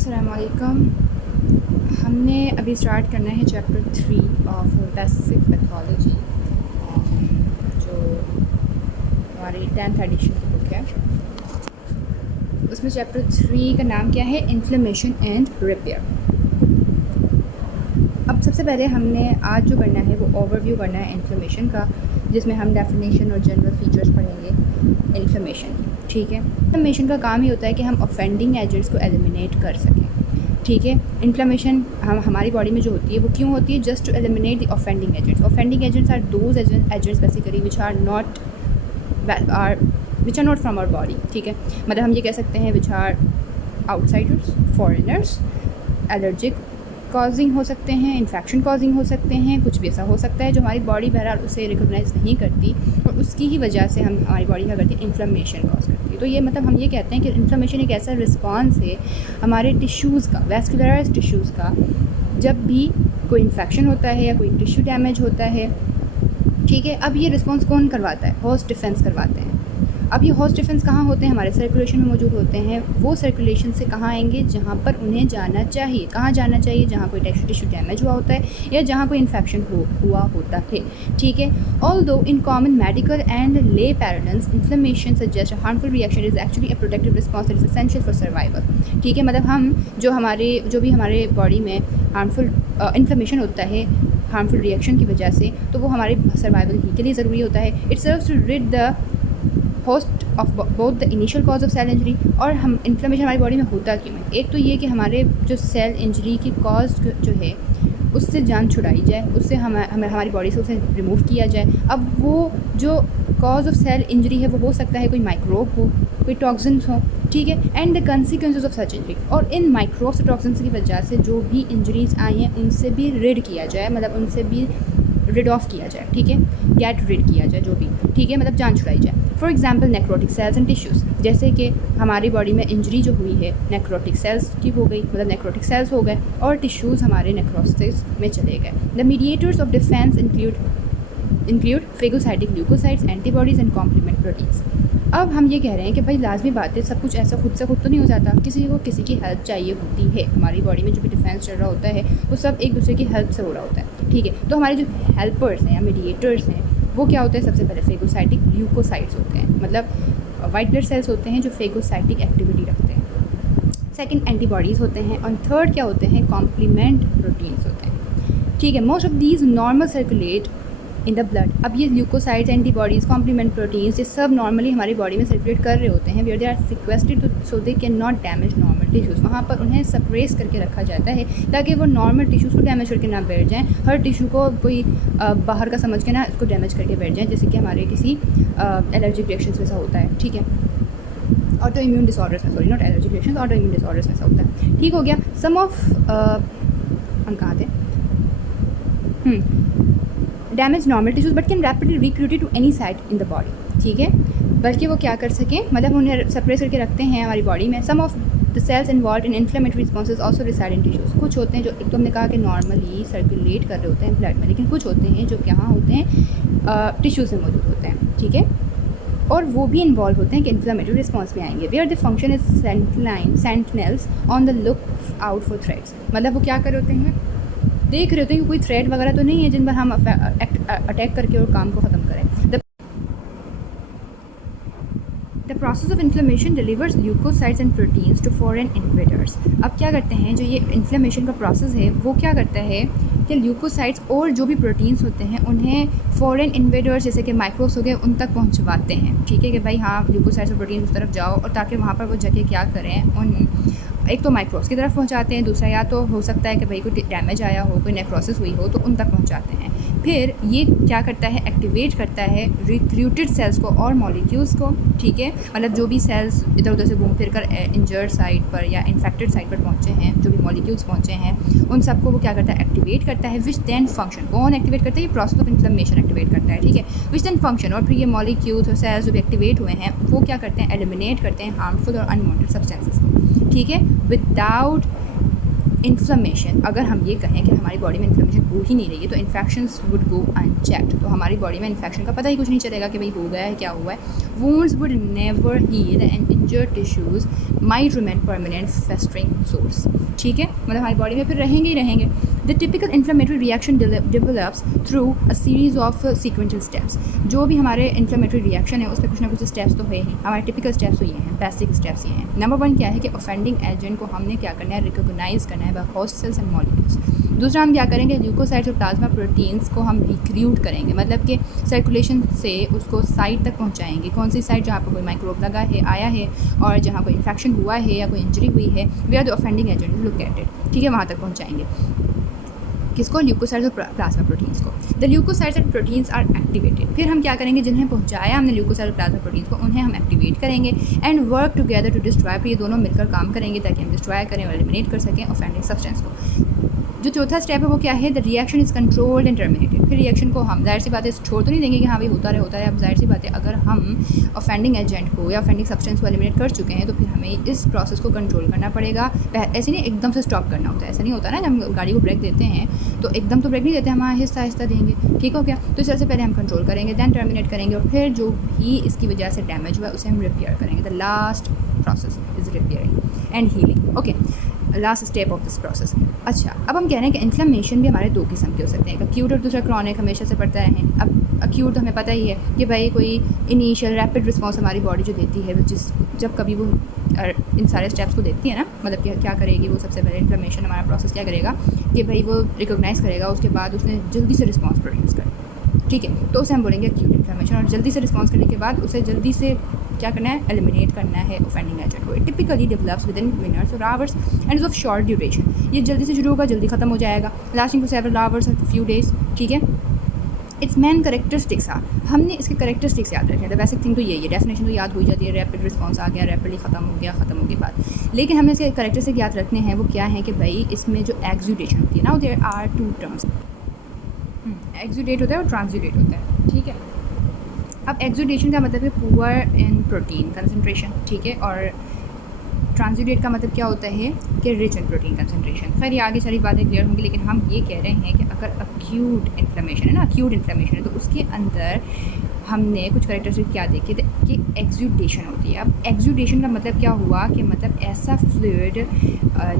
अस्सलामुअलैकुम। हमने अभी स्टार्ट करना है चैप्टर 3 ऑफ बेसिक पैथोलॉजी, जो हमारी 10th एडिशन की बुक है। उसमें चैप्टर 3 का नाम क्या है? Inflammation and repair. अब सबसे पहले हमने आज जो करना है वो ओवरव्यू करना है इन्फ्लेमेशन का, जिसमें हम डेफिनेशन और जनरल फीचर्स पढ़ेंगे इन्फ्लेमेशन की। ठीक है, इन्फ्लेमेशन का काम ही होता है कि हम ऑफेंडिंग एजेंट्स को एलिमिनेट कर सकें। ठीक है, इन्फ्लेमेशन हमारी बॉडी में जो होती है वो क्यों होती है? Just to eliminate the offending agents. Offending agents are those agents basically which are not from our body. ठीक है, मतलब हम ये कह सकते हैं which are outsiders, foreigners, allergic causing हो सकते हैं, इन्फेक्शन कॉजिंग हो सकते हैं, कुछ भी ऐसा हो सकता है जो हमारी बॉडी बहरहाल उसे रिकॉग्नाइज़ नहीं करती और उसकी ही वजह से हमारी बॉडी क्या करती है? इन्फ्लेमेशन कॉज करती है। तो ये मतलब हम ये कहते हैं कि इन्फ्लेमेशन एक ऐसा रिस्पॉन्स है हमारे टिश्यूज़ का, वैस्कुलराइज्ड टिश्यूज़ का। जब भी कोई इन्फेक्शन होता है या कोई टिश्यू डैमेज होता है, ठीक है, अब ये रिस्पॉन्स कौन करवाता है? होस्ट डिफेंस करवाते हैं। अब ये होस्ट डिफेंस कहाँ होते हैं? हमारे सर्कुलेशन में मौजूद होते हैं। वो सर्कुलेशन से कहाँ आएंगे? जहाँ पर उन्हें जाना चाहिए। कहाँ जाना चाहिए? जहाँ कोई टिश्यू डैमेज हुआ होता है या जहाँ कोई इन्फेक्शन हुआ होता है। ठीक है, although in common medical and lay paradigms inflammation suggest harmful reaction is actually a protective response that is essential for survival. ठीक है, मतलब हम जो भी हमारे बॉडी में हार्मफुल इन्फ्लेमेशन होता है हार्मफुल रिएक्शन की वजह से, तो वो हमारे सर्वाइवल ही के लिए ज़रूरी होता है। It serves to rid the host of both the initial cause of cell injury. और हम इन्फ्लेमेशन हमारी बॉडी में होता क्यों है? एक तो ये कि हमारे जो सेल इंजरी की कॉज जो है उससे जान छुड़ाई जाए, उससे हमारी बॉडी से उसे रिमूव किया जाए। अब वो जो कॉज ऑफ सेल इंजरी है वो हो सकता है कोई माइक्रोब हो, कोई टॉक्सिन्स हो। ठीक है, and the consequences of such injury. और इन माइक्रोब्स टॉक्सिन्स की वजह से जो भी इंजरीज आई हैं उनसे भी रिड किया जाए, मतलब उनसे भी रिड ऑफ किया जाए। ठीक है, गेट रिड किया जाए जो भी। ठीक है, मतलब जान छुड़ाई जाए। For example necrotic sales and tissues, जैसे कि हमारी बॉडी में इंजरी जो हुई है नेक्रोटिक सेल्स की हो गई, मतलब नेक्रोटिक सेल्स हो गए और टिश्यूज़ हमारे नेक्रोसिस में चले गए। The mediators of defence include phagocytic leukocytes, antibodies and complement proteins. अब हम ये कह रहे हैं कि भाई लाजमी बात है, सब कुछ ऐसा खुद से खुद तो नहीं हो जाता, किसी को किसी की हेल्प चाहिए होती है। हमारी बॉडी में जो भी डिफेंस चल रहा होता है वो सब एक दूसरे की हेल्प से हो रहा होता है। ठीक है, तो हमारे जो हेल्पर्स हैं या मीडिएटर्स हैं वो क्या होते हैं? सबसे पहले फेगोसाइटिक ल्यूकोसाइट्स होते हैं, मतलब वाइट ब्लड सेल्स होते हैं जो फेगोसाइटिक एक्टिविटी रखते हैं। सेकंड एंटीबॉडीज़ होते हैं और थर्ड क्या होते हैं? कॉम्प्लीमेंट प्रोटीन्स होते हैं। ठीक है, most of these normal circulate in the blood. अब ये ल्यूकोसाइट्स, एंटीबॉडीज़, कॉम्प्लीमेंट प्रोटीन्स, ये सब नॉर्मली हमारी बॉडी में सर्कुलेट कर रहे होते हैं। Where they are sequestered so they can not damage normal tissues. वहाँ पर उन्हें सप्रेस करके रखा जाता है ताकि वो नॉर्मल टिश्यूज़ को डैमेज करके ना बैठ जाएँ। हर टिश्यू को कोई बाहर का समझ के ना इसको डैमेज करके बैठ जाए, जैसे कि हमारे किसी एलर्जिक रिएक्शन में ऐसा होता है। ठीक है, ऑटो इम्यून डिसऑर्डर्स में, sorry not allergic reaction, auto immune disorders में ऐसा होता है। ठीक हो गया। सम ऑफ हम कहाँ थे? Damage normal tissues but can rapidly recruited to any site in the body. ठीक है, बल्कि वो क्या कर सकें, मतलब उन्हें सप्रेस करके रखते हैं हमारी बॉडी में। Some of the cells involve in inflammatory responses also reside in tissues. कुछ होते हैं जो एक तो हमने कहा कि नॉर्मली सर्कुलेट कर रहे होते हैं ब्लड में, लेकिन कुछ होते हैं जो कहाँ होते हैं? टिश्यूज़ में मौजूद होते हैं। ठीक है, और वो भी इन्वॉल्व होते हैं कि इन्फ्लेमेटरी रिस्पॉन्स में आएंगे। Where the function is sentinels on the look out for threats. मतलब वो क्या कर रहे होते हैं? देख रहे होते हैं कि कोई थ्रेड वगैरह तो नहीं है जिन पर हम अटैक करके और काम को ख़त्म करें। The process of inflammation delivers leukocytes and proteins to foreign invaders. अब क्या करते हैं, जो ये इन्फ्लेमेशन का प्रोसेस है वो क्या करता है कि ल्यूकोसाइट्स और जो भी प्रोटीन्स होते हैं उन्हें फॉरेन इन्वेडर्स जैसे कि माइक्रोब्स हो गए उन तक पहुंचवाते हैं। ठीक है, कि भाई हाँ ल्यूकोसाइट्स और प्रोटीन्स उस तरफ जाओ, और ताकि वहाँ पर वो जगह क्या करें, उन एक तो माइक्रोब्स की तरफ पहुंचाते हैं, दूसरा या तो हो सकता है कि भाई कोई डैमेज आया हो, कोई नेक्रोसिस हुई हो तो उन तक पहुंचाते हैं। फिर ये क्या करता है? एक्टिवेट करता है रिक्रूटेड सेल्स को और मॉलिक्यूल्स को। ठीक है, मतलब जो भी सेल्स इधर उधर से घूम फिर कर इंजर्ड साइड पर या इन्फेक्टेड साइड पर पहुँचे हैं, जो भी मॉलिक्यूल्स पहुँचे हैं उन सबको वो क्या करता है? एक्टिवेट करता है। विच देन फंक्शन, कौन एक्टिवेट करता है? ये प्रोसेस ऑफ इन्फ्लेमेशन एक्टिवेट करता है। ठीक है, विच देन फंक्शन, और फिर ये मॉलिक्यूल्स और सेल्स जो भी एक्टिवेट हुए हैं वो क्या करते हैं? एलिमिनेट करते हैं हार्मफुल और अनवांटेड सब्सटेंसेस को। ठीक है, विदाउट इन्फ्लेमेशन, अगर हम ये कहें कि हमारी बॉडी में इन्फ्लेमेशन हो ही नहीं रही है तो इन्फेक्शंस वुड गो अनचेक्ड, तो हमारी बॉडी में इन्फेक्शन का पता ही कुछ नहीं चलेगा कि भाई हो गया है, क्या हुआ है. Wounds would never heal and injured tissues might remain permanent festering source. ठीक है, मतलब हमारी बॉडी में फिर रहेंगे ही रहेंगे. The typical inflammatory reaction develops through a series of sequential steps. जो भी हमारे इन्फ्लेमेटरी रिएक्शन है उस पर कुछ ना कुछ स्टेप्स तो है ही. हमारे टिपिकल स्टेप्स तो ये हैं, बेसिक स्टेप्स ये हैं. नंबर 1 क्या है कि ऑफेंडिंग एजेंट को हमने क्या करना है, रिकॉग्नाइज करना है by host cells and molecules. दूसरा हम क्या करेंगे, ल्यूकोसाइट्स और प्लाज्मा प्रोटीन्स को हम रिक्रूट करेंगे, मतलब कि सर्कुलेशन से उसको साइट तक पहुंचाएंगे. कौन सी साइट, जहाँ पर कोई माइक्रोब लगा है, आया है, और जहाँ कोई इन्फेक्शन हुआ है या कोई इंजरी हुई है, where are the offending agent located. ठीक है, वहाँ तक पहुँचाएंगे. किसको, ल्यूकोसाइट्स और प्लाज्मा प्रोटीन्स को. The leukocytes and proteins are activated. फिर हम क्या करेंगे, जिन्हें पहुंचाया हमने ल्यूकोसाइट्स और प्लाज्मा प्रोटीन्स को, उन्हें हम एक्टिवेट करेंगे and work together to destroy. ये दोनों मिलकर काम करेंगे ताकि हम डिस्ट्रॉय करें और एलिमिनेट कर सकें ऑफेंडिंग सब्सटेंस को. जो चौथा स्टेप है वो क्या है, the reaction is controlled and terminated. फिर रिएक्शन को हम जाहिर सी बात है छोड़ तो नहीं देंगे कि हाँ भाई होता रहे. अब जाहिर सी बात है अगर हम ऑफेंडिंग एजेंट को या ऑफेंडिंग सब्सटेंस को एलिमिनेट कर चुके हैं तो फिर हमें इस प्रोसेस को कंट्रोल करना पड़ेगा. ऐसे नहीं एकदम से स्टॉप करना होता है, ऐसा नहीं होता ना. जब हम गाड़ी को ब्रेक देते हैं तो एकदम तो ब्रेक नहीं देते, हम आहिस्ता आहिस्ता देंगे. ठीक हो गया, तो इस तरह से पहले हम कंट्रोल करेंगे, दैन टर्मिनेट करेंगे, और फिर जो भी इसकी वजह से डैमेज हुआ है उसे हम रिपेयर करेंगे. The last process is repairing and healing. Okay, last step of this process. अच्छा, अब हम कह रहे हैं कि इन्फ्लेमेशन भी हमारे 2 किस्म के हो सकते हैं, एक अक्यूट और दूसरा क्रॉनिक. हमेशा से पढ़ते रहे हैं. अब अक्यूट तो हमें पता ही है कि भाई कोई इनिशियल रैपिड रिस्पॉन्स हमारी बॉडी जो देती है, जब कभी वो इन सारे स्टेप्स को देखती है ना, मतलब कि क्या करेगी वो, सबसे पहले इन्फ्लेमेशन हमारा प्रोसेस क्या करेगा कि भाई वो रिकॉग्नाइज़ करेगा, उसके बाद उसने जल्दी से रिस्पॉन्स प्रोड्यूस कर. ठीक है, तो उसे हम बोलेंगे अक्यूट इन्फ्लेमेशन. और जल्दी से रिस्पॉन्स करने के बाद उसे जल्दी से क्या करना है, एलिमिनेट करना है ऑफेंडिंग एजेंट को. It typically develops within minutes और hours and is of short duration. ये जल्दी से शुरू होगा, जल्दी खत्म हो जाएगा, लास्टिंग फॉर सेवरल आवर्स और फ्यू डेज. ठीक है, इट्स मेन करेक्टरिस्टिक्स आर, हमने इसके करेक्टरिस्टिक्स याद रखे. द बेसिक थिंग तो यही है, डेफिनेशन तो याद हो जाती है, रैपिड रिस्पॉन्स आ गया, रैपिडली ख़त्म हो गया बाद. लेकिन हमें इसके करेक्टरिस्टिक्स याद रखने हैं. वो क्या है कि भाई इसमें जो एक्सुडेशन होती है ना, देयर आर 2 टर्म्स. एक्सुडेट होता है और ट्रांसुडेट होता है. ठीक है, अब एक्सुडेशन का मतलब है पुअर इन प्रोटीन कंसनट्रेशन. ठीक है, और ट्रांसुडेट का मतलब क्या होता है कि रिच इन प्रोटीन कंसनट्रेशन. फिर ये आगे सारी बातें क्लियर होंगी, लेकिन हम ये कह रहे हैं कि अगर अक्यूट इन्फ्लेमेशन है ना, अक्यूट इन्फ्लेमेशन है, तो उसके अंदर हमने कुछ करेक्टरिस्टिक क्या देखे थे कि एक्सुडेशन होती है. अब एक्सुडेशन का मतलब क्या हुआ कि मतलब ऐसा फ्लूइड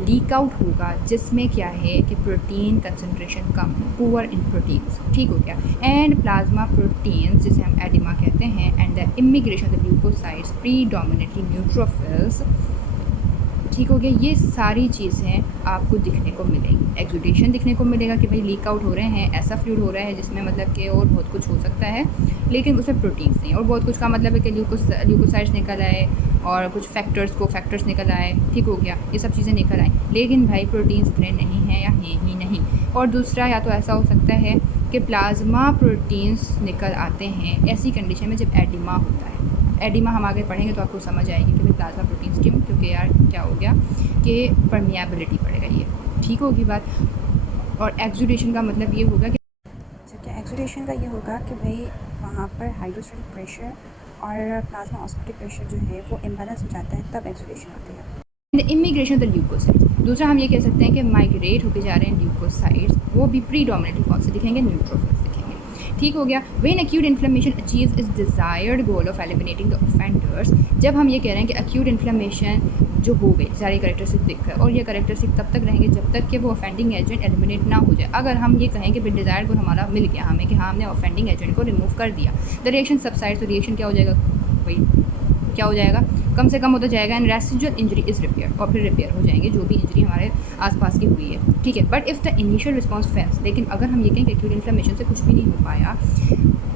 लीक आउट होगा जिसमें क्या है कि protein concentration come, poor in proteins. ठीक हो गया, एंड प्लाज्मा प्रोटीन्स जिसे हम एडिमा कहते हैं, and the emigration of the leukocytes predominantly neutrophils. ठीक हो गया, ये सारी चीज़ें आपको दिखने को मिलेंगी. एक्सुडेशन दिखने को मिलेगा कि भाई लीक आउट हो रहे हैं, ऐसा फ्लूइड हो रहा है जिसमें मतलब कि और बहुत कुछ हो सकता है, लेकिन उसमें प्रोटीन्स नहीं. और बहुत कुछ का मतलब है कि ल्यूकोसाइट्स निकल आए और कुछ फैक्टर्स निकल आए. ठीक हो गया, ये सब चीज़ें निकल आए, लेकिन भाई प्रोटीन्स इतने नहीं हैं या हैं ही नहीं. और दूसरा या तो ऐसा हो सकता है कि प्लाज्मा प्रोटीन्स निकल आते हैं ऐसी कंडीशन में जब एडिमा होता है. एडिमा हम आगे पढ़ेंगे तो आपको समझ आएगी कि भाई प्लाज्मा प्रोटीन्स क्यों, क्योंकि यार क्या हो गया कि परमिएबिलिटी बढ़ गई है. ठीक होगी बात. और एक्सुडेशन का मतलब ये होगा कि एक्सुडेशन का ये होगा कि भाई वहाँ पर हाइड्रोस्टैटिक प्रेशर और प्लाज्मा ऑस्मोटिक प्रेशर जो है वो इम्बैलेंस हो जाता है, तब एक्सुडेशन होती है. The emigration of the leukocytes. दूसरा हम ये कह सकते हैं कि माइग्रेट होकर जा रहे हैं ल्यूकोसाइट्स, वो भी प्रीडोमिनेटली कौन से दिखेंगे, न्यूट्रोफिल्स दिखेंगे. ठीक हो गया. When acute inflammation achieves is desired goal of eliminating the offenders. जब हम ये कह रहे हैं कि एक्यूट इन्फ्लेमेशन जो हो गई, सारे करेक्टरिस्टिक दिखकर, और ये करेक्टरिस्टिक तब तक रहेंगे जब तक कि वो ऑफेंडिंग एजेंट एलिमिनेट ना हो जाए. अगर हम ये कहें कि डिजायर्ड गोल हमारा मिल गया हमें, कि हाँ हमने ऑफेंडिंग एजेंट को रिमूव कर दिया, द रिएक्शन सबसाइड्स. तो रिएक्शन क्या हो जाएगा भाई, क्या हो जाएगा, कम से कम होता जाएगा, and residual injury is repair. और फिर रिपेयर हो जाएंगे जो भी इंजरी हमारे आसपास की हुई है. ठीक है, but if the initial response fails. लेकिन अगर हम ये कहें कि एक्यूट इन्फ्लेमेशन से कुछ भी नहीं हो पाया,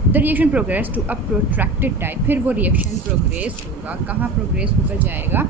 the reaction progress to a protracted type. फिर वो रिएक्शन प्रोग्रेस होगा, कहाँ प्रोग्रेस होकर जाएगा,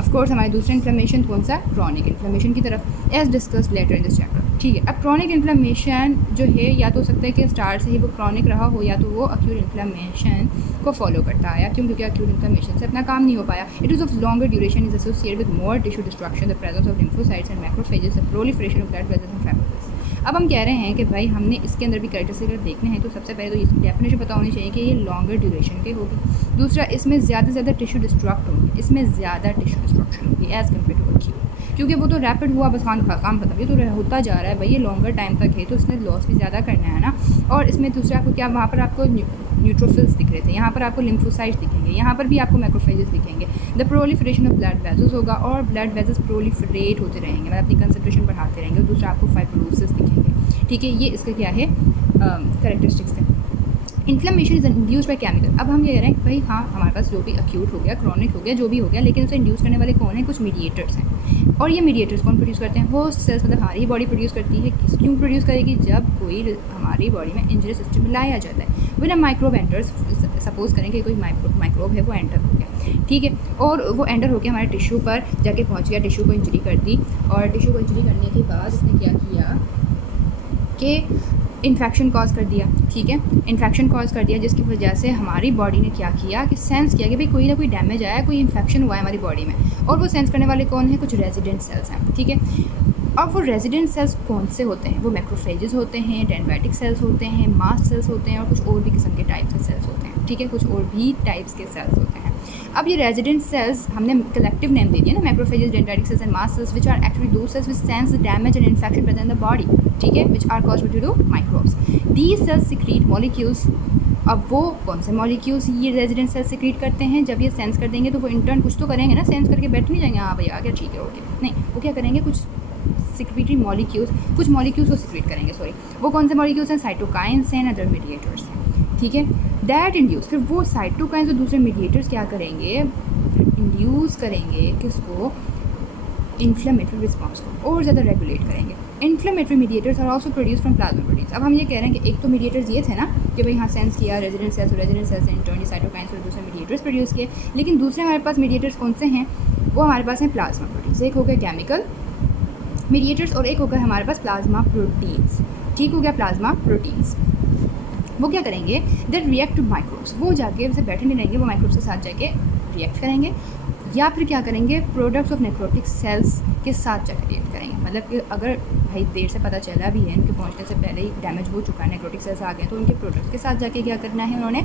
ऑफकोर्स हमारे दूसरा इन्फ्लेमेशन कौन सा, क्रॉनिक इन्फ्लेमेशन की तरफ, as discussed later in this chapter. ठीक है, अब क्रॉनिक इन्फ्लेमेशन जो है या तो हो सकता है कि स्टार्ट से ही वो क्रॉनिक रहा हो, या तो वो एक्यूट इन्फ्लेमेशन को फॉलो करता आया. क्यों, क्योंकि एक्यूट इन्फ्लेमेशन से अपना काम नहीं हो पाया. It is of longer duration, is associated with more tissue destruction, the presence of lymphocytes and macrophages, the proliferation of blood vessels and fibrosis. अब हम कह रहे हैं कि भाई हमने इसके अंदर भी कैरेक्टरिस्टिक देखने हैं, तो सबसे पहले तो इसकी डेफिनेशन पता होनी चाहिए कि ये लॉन्गर ड्यूरेशन की होगी। दूसरा, इसमें ज़्यादा से ज़्यादा टिश्यू डिस्ट्रक्ट होगी, इसमें ज़्यादा टिश्यू डिस्ट्रक्शन होगी एज़ कम्पेयर टू एक्यूट, क्योंकि वो तो रैपिड हुआ बस काम खत्म, ये तो होता जा रहा है भाई, ये लॉन्गर टाइम तक है, तो इसने लॉस भी ज़्यादा करना है ना। और इसमें दूसरा आपको क्या, वहाँ पर आपको न्यूट्रोफिल्स दिख रहे थे, यहाँ पर आपको लिम्फोसाइट्स दिखेंगे, यहाँ पर भी आपको मैक्रोफेजेस दिखेंगे। The proliferation of blood vessels होगा और ब्लड वेजल्स प्रोलिफरेट होते रहेंगे, मतलब अपनी कंसंट्रेशन बढ़ाते रहेंगे। और दूसरा आपको फाइब्रोसिस दिखेंगे, ठीक है। ये इसका क्या है कैरेक्टरिस्टिक्स है। Inflammation is induce by chemical. अब हम ये कह रहे हैं कि भाई हाँ, हमारे पास जो भी एक्यूट हो गया, क्रॉनिक हो गया, जो भी हो गया, लेकिन उसे इंड्यूस करने वाले कौन है, कुछ मीडिएटर्स हैं। और ये मीडिएटर्स कौन प्रोड्यूस करते हैं, होस्ट सेल्स, मतलब हमारी बॉडी प्रोड्यूस करती है। क्यों प्रोड्यूस करेगी, जब कोई हमारी बॉडी में इंजरी सिस्टम में लाया जाता है, विद माइक्रोब एंटर्स, सपोज करें कि कोई माइक्रोब है वो एंटर हो गया, ठीक है, और वो एंटर होकर हमारे टिश्यू पर जाके पहुँच गया, टिश्यू को इंजरी कर दी, और टिश्यू को इंजरी करने के बाद उसने क्या किया कि इन्फेक्शन कॉज कर दिया, ठीक है, इन्फेक्शन कॉज कर दिया, जिसकी वजह से हमारी बॉडी ने क्या किया कि सेंस किया कि भाई कोई ना कोई डैमेज आया, कोई इन्फेक्शन हुआ है हमारी बॉडी में। और वो सेंस करने वाले कौन है, कुछ रेजिडेंट सेल्स हैं, ठीक है। अब वो रेजिडेंट सेल्स कौन से होते हैं, वो मैक्रोफेजेस होते हैं, डेंड्राइटिक सेल्स होते हैं, मास्ट सेल्स होते हैं, और कुछ और भी किस्म के टाइप्स के सेल्स होते हैं, ठीक है, कुछ और भी टाइप्स के सेल्स होते हैं। अब ये रेजिडेंट सेल्स हमने कलेक्टिव नेम दे दिया ना, macrophages, dendritic cells and mast cells, which are actually दो cells which sense the damage and infection present in the body, ठीक है, which are caused due to microbes. These cells secrete molecules. अब वो कौन से मॉलिक्यूल्स ये resident sales secrete करते हैं, जब ये सेंस कर देंगे तो वो इंटर्न कुछ तो करेंगे ना, सेंस करके बैठ नहीं जाएंगे हाँ भैया आ गया ठीक है ओके, नहीं, वो क्या करेंगे, कुछ सिक्रीटरी मॉलिक्यूल्स, कुछ मॉलिक्यूल्स को सिक्रीट करेंगे, सॉरी, वो कौन से मॉलिक्यूल्स हैं, साइटोकाइंस हैं, अदर मीडिएटर्स हैं, ठीक है। दैट इंड्यूस, फिर वो साइटोकाइंस और दूसरे मीडिएटर्स क्या करेंगे, इंड्यूस करेंगे किसको, इन्फ्लेमेटरी रिस्पॉन्स को, और ज़्यादा रेगुलेट करेंगे। Inflammatory mediators are also produce from plasma proteins. अब हम ये कह रहे हैं कि एक तो मीडिएटर्स ये थे ना कि भाई हाँ सेंस किया, रेजिडेंट सेल्स से इंटरनली साइटोकाइंस और दूसरे मीडिएटर्स प्रोड्यूस किए, लेकिन दूसरे हमारे पास मीडिएटर्स कौन से हैं, वो हमारे पास हैं प्लाज्मा प्रोटीन्स। एक हो गया केमिकल मीडिएटर्स और एक हो गया हमारे पास प्लाज्मा प्रोटीन्स, ठीक हो गया, प्लाज्मा प्रोटीन्स। वो क्या करेंगे, दैट रिएक्ट टू माइक्रोब्स, वो जाके उसे बैठे नहीं रहेंगे, वो माइक्रोब्स के साथ जाके रिएक्ट करेंगे, या फिर क्या करेंगे, प्रोडक्ट्स ऑफ नेक्रोटिक सेल्स के साथ जाकर रिएक्ट करेंगे। मतलब कि अगर भाई देर से पता चला भी है, उनके पहुंचने से पहले ही डैमेज हो चुका है, नेक्रोटिक सेल्स आ गए, तो उनके प्रोडक्ट्स के साथ जाके क्या करना है, उन्होंने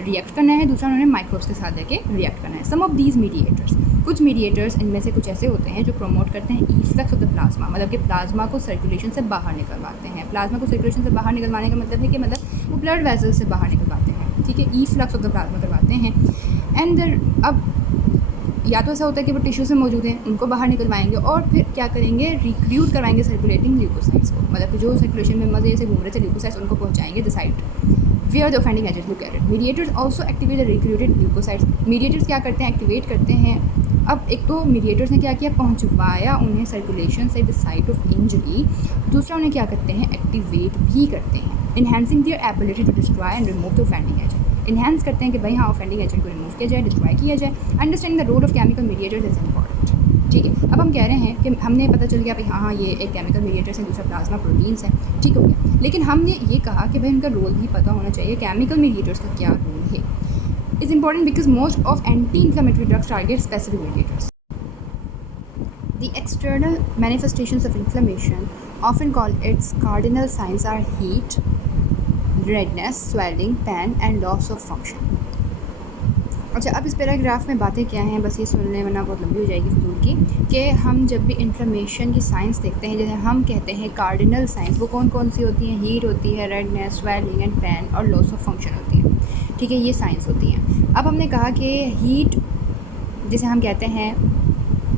रिएक्ट करना है। दूसरा, उन्होंने माइक्रोब्स के साथ जाके रिएक्ट करना है। सम ऑफ दीज मीडिएटर्स, कुछ मीडिएटर्स इनमें से कुछ ऐसे होते हैं जो प्रमोट करते हैं इफ्लक्स ऑफ द प्लाज्मा, मतलब कि प्लाज्मा को सर्कुलेशन से बाहर निकलवाते हैं। प्लाज्मा को सर्कुलेशन से बाहर निकलवाने का मतलब है कि मतलब वो ब्लड वेसल से बाहर निकलवाते हैं, ठीक है, इफ्लक्स ऑफ द प्लाज्मा करवाते हैं। एंड अब या तो ऐसा होता है कि वो टिश्यू से मौजूद हैं, उनको बाहर निकलवाएंगे, और फिर क्या करेंगे, रिक्रूट करवाएंगे सर्कुलेटिंग ल्यूकोसाइट्स को, मतलब कि जो सर्कुलेशन में मज़े से घूम रहे थे ल्यूकोसाइट्स, उनको पहुंचाएंगे the site where the offending agent look at it. Mediators also activate the recruited leukocytes. मीडिएटर्स क्या करते हैं, एक्टिवेट करते हैं। अब एक तो मीडिएटर्स ने क्या किया, पहुंचवाया उन्हें सर्कुलेशन से द साइट ऑफ इंजरी। दूसरा, उन्हें क्या करते हैं, एक्टिवेट भी करते हैं, enhancing their ability to destroy and remove the offending agent. Enhance करते हैं कि भाई हाँ ऑफेंडिंग एजेंट को रिमूव किया जाए, डिस्ट्रॉय किया जाए। Understanding the role of chemical mediators is important, ठीक है। अब हम कह रहे हैं कि हमने पता चल गया भाई हाँ ये एक केमिकल मीडिएटर्स है, दूसरा प्लाज्मा प्रोटीन्स है, ठीक हो गया, लेकिन हमने ये कहा कि भाई उनका रोल भी पता होना चाहिए, केमिकल मीडिएटर्स का क्या रोल है। Is important because most of anti inflammatory drugs target specific mediators. The external manifestations of inflammation, often called its cardinal signs, are heat, redness, swelling, pain and loss of function. अच्छा, अब इस paragraph में बातें क्या हैं, बस ये सुन लें वरना बहुत लंबी हो जाएगी फजूल की, कि हम जब भी इन्फ्लेमेशन की साइंस देखते हैं, जैसे हम कहते हैं कार्डिनल साइंस, वो कौन कौन सी होती हैं, हीट होती है, रेडनेस, स्वेलिंग एंड पेन और लॉस ऑफ फंक्शन होती है, ठीक है, ये साइंस होती हैं। अब हमने कहा कि हीट जिसे हम कहते हैं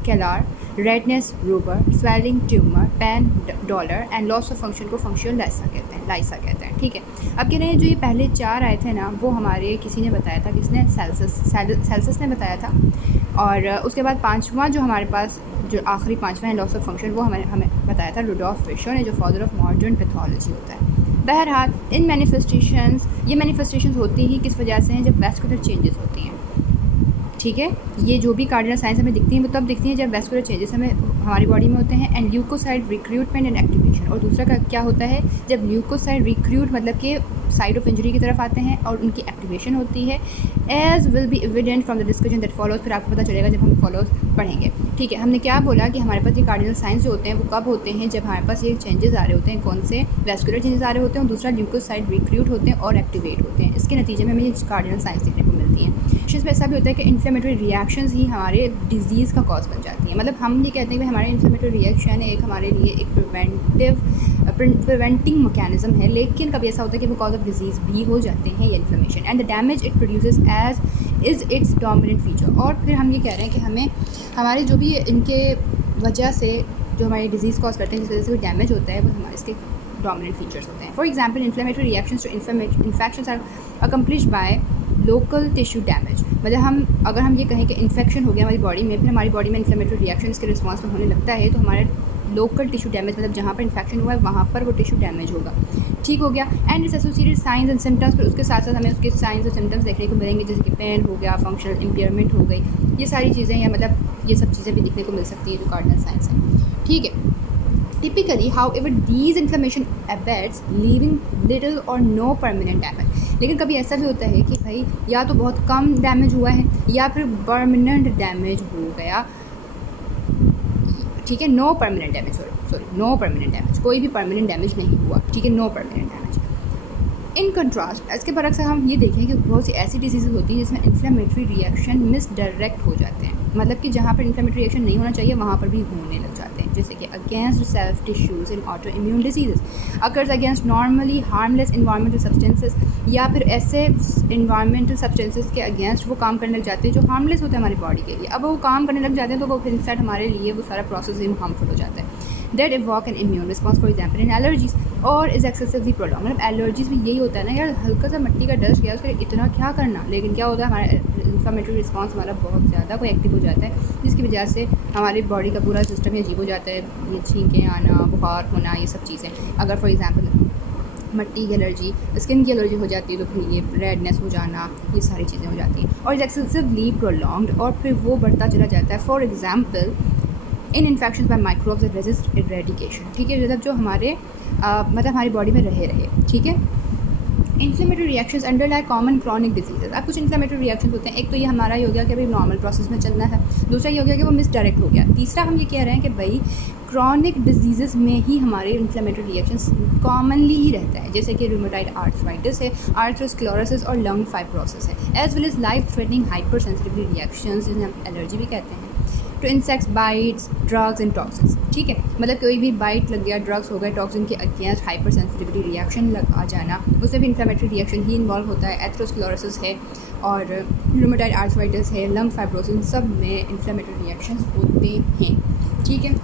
calor, redness rubor, swelling tumour, pain dolor and loss of function को फंक्शनल लाइसा कहते हैं, ठीक है। अब कह रहे हैं जो ये पहले चार आए थे ना, वो हमारे किसी ने बताया था, किसने, सेल्सियस ने बताया था, और उसके बाद पांचवा जो हमारे पास जो आखिरी पांचवा है लॉस ऑफ फंक्शन, वो हमें बताया था रुडोल्फ विर्शो ने, जो फादर ऑफ मॉडर्न पैथोलॉजी होता है। बहरहाल इन मैनिफेस्टेशंस, ये मैनिफेस्टेशंस होती ही किस वजह से हैं, जब वैस्कुलर चेंजेस होती हैं, ठीक है। ये जो भी कार्डिनल साइंस हमें दिखती हैं वो तब दिखती हैं जब वैस्कुलर चेंजेस हमें हमारी बॉडी में होते हैं, and leukocyte recruitment and activation. और दूसरा का क्या होता है, जब ल्यूकोसाइड रिक्रूट मतलब कि साइड ऑफ इंजरी की तरफ आते हैं और उनकी एक्टिवेशन होती है, as will be evident from the discussion that follows, फिर आपको पता चलेगा जब हम फॉलोज पढ़ेंगे। ठीक है, हमने क्या बोला कि हमारे पास ये कार्डिनल साइंस जो होते हैं वो कब होते हैं, जब हमारे पास ये चेंजेस आ रहे होते हैं, कौन से वैस्कुलर चेंजेस आ रहे होते हैं, और दूसरा ल्यूकोसाइट रिक्रूट होते हैं और एक्टिवेट होते हैं। इसके नतीजे में हमें ये कार्डिनल साइंस देखने को मिलती हैं। इसमें ऐसा भी होता है कि इन्फ्लेमेटरी रिएक्शंस ही हमारे डिजीज़ का कॉज बन जाती हैं। मतलब हम ये कहते हैं कि हमारे इन्फ्लेमेटरी रिएक्शन एक हमारे लिए एक प्रिवेंटिंग मैकेनिज्म है, लेकिन कभी ऐसा होता है कि वो कॉज ऑफ डिजीज़ भी हो जाते हैं ये inflammation, and the damage it produces as is its dominant feature. और फिर हम ये कह रहे हैं कि हमें हमारे जो भी इनके वजह से जो हमारी डिजीज़ कॉज करते हैं, जिस वजह से कोई डैमेज होता है, वो हमारे इसके डोमिनेंट फीचर्स होते हैं। For example, inflammatory reactions to infections are accomplished by local tissue damage. मतलब अगर हम ये कहें कि इन्फेक्शन हो गया हमारी बॉडी में, फिर हमारी बॉडी में इन्फ्लेमेटरी रिएक्शंस के रिस्पॉन्स में होने लगता है, तो हमारे लोकल टिश्यू डैमेज, मतलब जहाँ पर इन्फेक्शन हुआ है वहाँ पर वो टिश्यू डैमेज होगा। ठीक हो गया। And it's associated science and symptoms, फिर उसके साथ साथ हमें उसके साइंस और सिम्टम्स देखने को मिलेंगे, जैसे कि पेन हो गया, फंक्शनल इम्पेयरमेंट हो गई, ये सारी चीज़ें, या मतलब ये सब चीज़ें भी देखने को मिल सकती है जो कार्डिनल साइंस है। ठीक है। Typically, however, these inflammation abates, leaving little or no permanent damage. लेकिन कभी ऐसा भी होता है कि भाई या तो बहुत कम डैमेज हुआ है या फिर परमानेंट डैमेज हो गया। ठीक है, no permanent damage, no permanent damage, कोई भी परमानेंट डैमेज नहीं हुआ। ठीक है, no permanent damage. In contrast, इसके बरक्स हम ये देखें कि बहुत सी ऐसी डिजीज़ होती हैं जिसमें इन्फ्लेमेटरी रिएक्शन मिसडायरेक्ट हो जाते हैं, मतलब कि जहाँ पर इन्फ्लेमेटरी रिएक्शन नहीं होना चाहिए वहाँ पर भी होने लग जाते हैं, जैसे कि against self tissues in autoimmune diseases, occurs against normally harmless environmental substances, या फिर ऐसे इन्वायरमेंटल सब्सटेंसेस के अगेंस्ट वो काम करने लग जाते हैं जो हार्मलेस होते हैं हमारी बॉडी के लिए। अब वो काम करने लग जाते हैं तो वो फिर इनफैक्ट हमारे लिए वो सारा प्रोसेस ही हार्मफुल हो जाता है। That evoke an immune response, for example in allergies, और इज एक्सेसिवली प्रोलॉन्ग। मतलब एलर्जीज में यही होता है ना यार, हल्का सा मिट्टी का डस्ट गया उसके इतना क्या करना, लेकिन क्या होता है हमारा इन्फ्लेमेटरी रिस्पॉन्स हमारा बहुत ज़्यादा कोई एक्टिव हो जाता है, जिसकी वजह से हमारी बॉडी का पूरा सिस्टम ही अजीब हो जाता है, ये छींकें आना, बुखार होना, ये सब चीज़ें। अगर फॉर एग्जाम्पल मिट्टी की एलर्जी, स्किन की एलर्जी हो जाती है तो फिर ये रेडनेस हो जाना, ये सारी चीज़ें हो जाती हैं, और इज एक्सेसिवली प्रोलॉन्ग्ड, और फिर वो बढ़ता चला जाता है। For example in infection by microbes that resist eradication. ठीक है, मतलब जो हमारे मतलब हमारी बॉडी में रहे। ठीक है। Inflammatory reactions अंडरलाई common chronic diseases. अब कुछ इन्फ्लेमेटरी रिएक्शंस होते हैं, एक तो ये हमारा ही हो गया कि भाई नॉर्मल प्रोसेस में चलना है, दूसरा ये हो गया कि वो मिसडायरेक्ट हो गया, तीसरा हम ये कह रहे हैं कि भाई क्रॉनिक डिजीज़ में ही हमारे इन्फ्लेमेटरी रिएक्शंस कॉमनली ही रहता है, जैसे कि रूमेटॉइड आर्थराइटिस है, आर्थरोस्क्लेरोसिस और लंग फाइब्रोसिस है, as well as life threatening hypersensitivity reactions, जिन्हें हम एलर्जी भी कहते हैं, to insects, bites, drugs and toxins. ठीक है, मतलब कोई भी बाइट लग गया, ड्रग्स हो गए, टॉक्सिन के अगेंस्ट हाइपर सेंसिटिविटी रिएक्शन लग आ जाना, उससे भी इन्फ्लेमेटरी रिएक्शन ही इन्वॉल्व होता है। एथरोस्क्लेरोसिस है और रूमेटॉइड आर्थराइटिस है, लंग फाइब्रोसिस, सब में इन्फ्लेमेटरी रिएक्शंस होते हैं। ठीक है।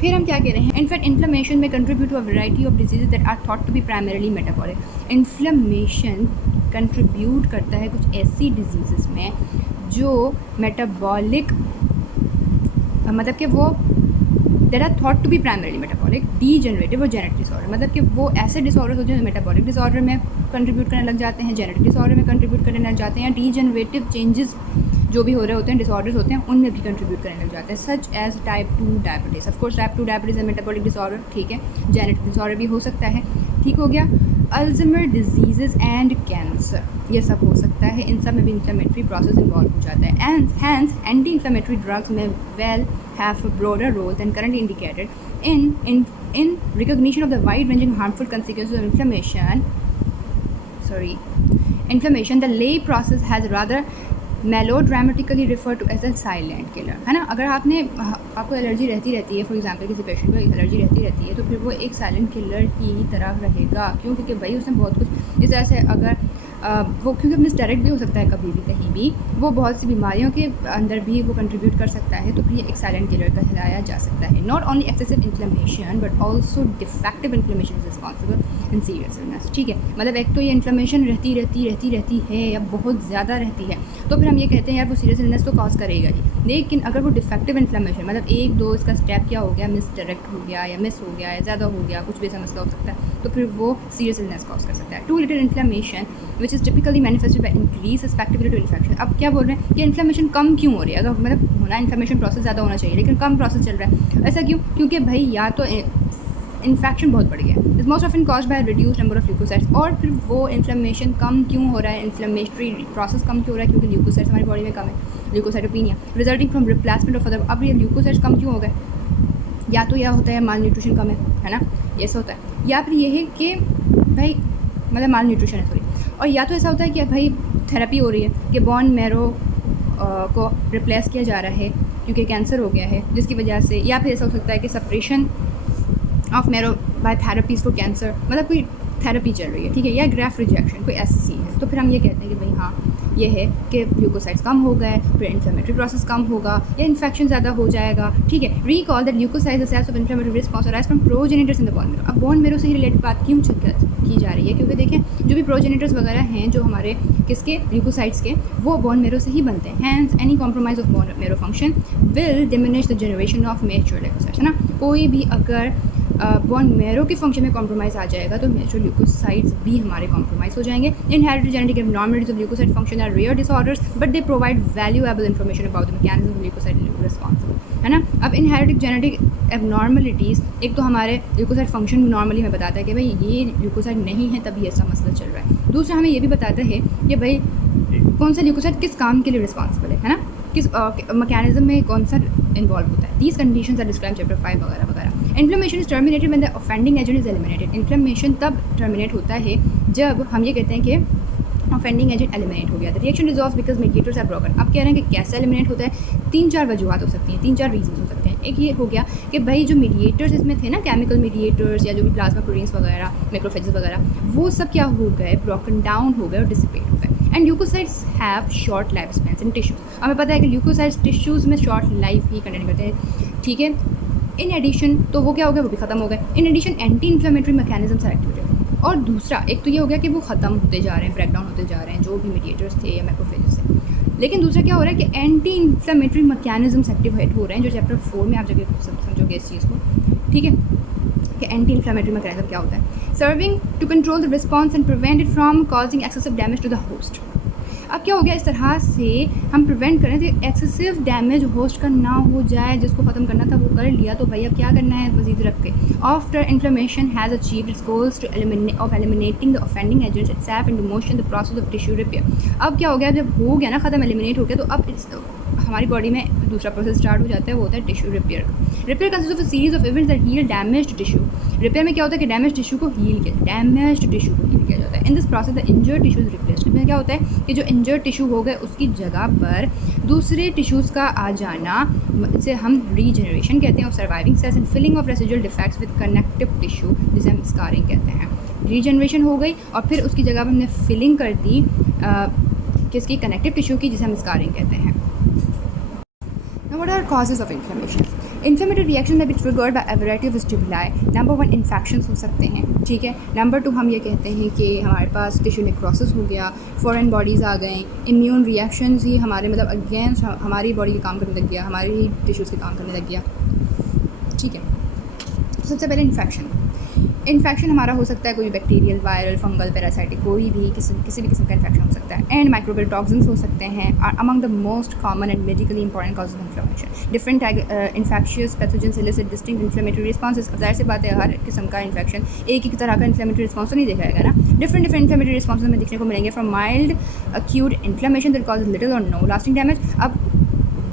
फिर हम क्या कह रहे हैं, इनफैक्ट इन्फ्लेमेशन में contribute to a variety of diseases that are thought to be primarily metabolic. Inflammation contribute करता है कुछ ऐसी डिजीज़ में जो मेटाबॉलिक, मतलब कि वो there are thought to be primarily metabolic, degenerative और जेनेटिक डिसऑर्डर, मतलब कि वो ऐसे डिसऑर्डर्स होते हैं जो मेटाबॉलिक डिसऑर्डर में कंट्रीब्यूट करने लग जाते हैं, जेनेटिक डिसऑर्डर में कंट्रीब्यूट करने लग जाते हैं, या डीजेनरेटिव चेंजेस जो भी हो रहे होते हैं, डिसऑर्डर्स होते हैं, उनमें भी कंट्रीब्यूट करने लग जाते हैं, such as type 2 diabetes. Of course type 2 diabetes है मेटाबॉलिक डिसऑर्डर। ठीक है, जेनेटिक डिसऑर्डर भी हो सकता है। ठीक हो गया। अल्जाइमर डिजीज़ एंड कैंसर, ये सब हो सकता है, इन सब में भी इन्फ्लेमेटरी प्रोसेस इन्वॉल्व हो जाता है, and hence anti inflammatory drugs में well have a broader role than currently indicated in recognition of the wide-ranging harmful consequences of inflammation, the lay process has rather melodramatically referred to as a silent killer, है ना। अगर आपको allergy रहती है, for example किसी patient को allergy रहती है, तो फिर वो एक साइलेंट किलर की तरह रहेगा। क्यों? क्योंकि भाई उसने बहुत कुछ इस तरह से, अगर वो क्योंकि मिसडायरेक्ट भी हो सकता है कभी भी कहीं भी, वो बहुत सी बीमारियों के अंदर भी वो कंट्रीब्यूट कर सकता है, तो फिर ये एक साइलेंट किलर कहलाया जा सकता है। Not only excessive inflammation but also defective inflammation is responsible in serious illness. ठीक है, मतलब एक तो ये इन्फ्लेमेशन रहती है या बहुत ज़्यादा रहती है, तो फिर हम ये कहते हैं यार वो सीरियस इलनेस तो कॉज करेगा ही। लेकिन अगर वो डिफेक्टिव इन्फ्लेमेशन, मतलब 1-2 इसका स्टेप क्या हो गया, मिसडायरेक्ट हो गया या मिस हो गया या ज़्यादा हो गया, कुछ भी ऐसा मसला हो सकता है, तो फिर वो सीरियस इलनेस कॉज कर सकता है। Too little inflammation which is typically manifested by increase susceptibility to infection. अब क्या बोल रहे हैं कि इन्फ्लेमेशन कम क्यों हो रही है, अगर मतलब होना इन्फ्लेमेशन प्रोसेस ज़्यादा होना चाहिए लेकिन कम प्रोसेस चल रहा है, ऐसा क्यों? क्योंकि भाई या तो इन्फेक्शन बहुत बढ़ गया है। Is most often cause by reduce number of leukocytes. और फिर वो इन्फ्लेमेशन कम क्यों हो रहा है, इन्फ्लेमेटरी प्रोसेस कम क्यों हो रहा है, क्योंकि ल्यूकोसाइट्स हमारी बॉडी में कम है, leukocytopenia resulting from replacement of other. अब ये ल्यूकोसाइट्स कम क्यों हो गए, या तो यह होता है माल न्यूट्रिशन कम है ना, ये ऐसा होता है, या फिर ये है कि भाई मतलब माल न्यूट्रिशन है सॉरी, और या तो ऐसा होता है कि भाई थेरेपी हो रही है कि बोन मैरो को रिप्लेस किया जा रहा है क्योंकि कैंसर हो गया है जिसकी वजह से, या फिर ऐसा हो सकता है कि suppression of marrow by therapies for cancer, मतलब कोई थेरेपी चल रही है, ठीक है, या ग्राफ्ट रिजेक्शन कोई ऐसी है, तो फिर हम ये कहते हैं कि भाई हाँ ये है कि ल्यूकोसाइट्स कम हो गए, फिर इन्फ्लेमेटरी प्रोसेस कम होगा या इन्फेक्शन ज़्यादा हो जाएगा, ठीक है। Recall that leukocytes cells of inflammatory response arise from progenitors in the bone marrow. अब बोन मैरो से ही रिलेटेड बात क्यों की जा रही है, क्योंकि देखें जो भी प्रोजेनिटर्स वगैरह हैं जो हमारे किसके ल्यूकोसाइट्स के, वो बोन मैरो से ही बनते हैं। Hence any compromise of bone marrow function will diminish the generation of mature leukocytes, है ना। कोई भी अगर बोन मैरो के फंक्शन में कॉम्प्रोमाइज़ आ जाएगा तो मैच्योर ल्यूकोसाइट्स भी हमारे कॉम्प्रोमाइज़ हो जाएंगे। Inherited genetic abnormalities of leukocyte function are rare disorders but they provide valuable information about the mechanism of leukocyte response, है ना। अब इनहेरिटेड जेनेटिक एबनॉर्मलिटीज़, एक तो हमारे ल्यूकोसाइट फंक्शन नॉर्मली हमें बताता है कि भाई ये ल्यूकोसाइट नहीं है तभी ऐसा मसला चल रहा है। दूसरा हमें ये भी बताता है कि भाई कौन सा ल्यूकोसाइट किस काम के लिए रिस्पॉन्सिबल है ना, किस मैकेनिज्म में कौन सा इन्वॉल्व होता है। These conditions are describe chapter 5 वगैरह वगैरह। Inflammation is terminated when the offending agent is eliminated. Inflammation तब टर्मिनेट होता है जब हम ये कहते हैं कि ऑफेंडिंग एजेंट एलिमिनेट हो गया। The reaction resolves because mediators are broken. अब कह रहे हैं कि कैसे एलिमिनेट होता है, 3-4 वजूहत हो सकती हैं, 3-4 रीजन हो सकते हैं। एक ये हो गया कि भाई जो मीडिएटर्स इसमें थे ना, केमिकल मीडिएटर्स या जो भी प्लाज्मा प्रोटीन्स वगैरह, मैक्रोफेजेस वगैरह, वो सब क्या हो गए, ब्रोकन डाउन हो गए और डिसिपेट हो गए। And leukocytes have short life span in tissues. हमें पता है कि ल्यूकोसाइट्स टिश्यूज़ में शॉर्ट लाइफ ही कंटेन करते हैं, ठीक है। इन एडिशन तो वो क्या हो गया, वो भी ख़त्म हो गए। In addition anti inflammatory mechanisms are activated. और दूसरा एक तो ये हो गया कि वो ख़त्म होते जा रहे हैं, ब्रेक डाउन होते जा रहे हैं जो भी मीडिएटर्स थे या मैक्रोफेजेस थे। लेकिन दूसरा क्या हो रहा है कि एंटी इन्फ्लेमेटरी मैकेनिज्म्स एक्टिवेट हो रहे हैं, जो चैप्टर 4 में आप जगह समझोगे इस चीज़ को, ठीक है, कि एंटी इन्फ्लेमेटरी मैकेनिज्म क्या होता है। Serving to control the response and prevent it from causing excessive damage to the host. अब क्या हो गया, इस तरह से हम प्रिवेंट करें तो एक्सेसिव डैमेज होस्ट का ना हो जाए, जिसको ख़त्म करना था वो कर लिया, तो भाई अब क्या करना है मजीद रख के। After inflammation has achieved its goals to eliminating the offending agents itself into motion the process of tissue repair. अब क्या हो गया, जब हो गया ना ख़त्म, एलिमिनेट हो गया, तो अब हमारी बॉडी में दूसरा प्रोसेस स्टार्ट हो जाता है, वो होता है टिश्यू रिपेयर का। Repair consist of a series of events that heal damaged tissue. Repair में क्या होता है कि डैमेज टिश्यू को हील किया जाता है। In this process the injured tissues replaced. इसमें क्या होता है कि जो इंजर्ड टिश्यू हो गए उसकी जगह पर दूसरे टिश्यूज़ का आ जाना, इसे हम रीजनरेशन कहते हैं of surviving cells and filling of residual defects with connective tissue, जिसे हम स्कारिंग कहते हैं। रीजनरेशन हो गई और फिर उसकी जगह पर हमने फिलिंग कर दी किसकी, कनेक्टिव टिश्यू की, जिसे हम स्कारिंग कहते हैं। Now, what are causes of inflammation? Inflammatory reaction may be triggered by a variety of stimuli. Number 1 infections हो सकते हैं, ठीक है। Number 2 हम ये कहते हैं कि हमारे पास टिश्यू नेक्रोसिस हो गया, फॉरेन बॉडीज़ आ गए, इम्यून रिएक्शंस ही हमारे मतलब अगेंस्ट हमारी बॉडी के काम करने लग गया, हमारे ही टिश्यूज़ के काम करने लग गया, ठीक है। सबसे पहले इन्फेक्शन हमारा हो सकता है कोई बैक्टीरियल, वायरल, फंगल, पैरासाइटिक, कोई भी किसी भी किस्म का इन्फेक्शन हो सकता है। एंड माइक्रोबियल टॉक्सिन्स हो सकते हैं, are among the most common and medically important causes of inflammation. Different infectious pathogens elicit distinct inflammatory responses. जाहिर सी बात है हर किस्म का इन्फेक्शन एक ही तरह का इन्फ्लेमेटरी रिस्पॉन्स तो नहीं देखा जाएगा ना। डिफरेंट इन्फ्लेमेटरी रिस्पॉन्स हमें देखने को मिलेंगे, from mild acute inflammation that causes little और नो लास्टिंग डैमेज। अब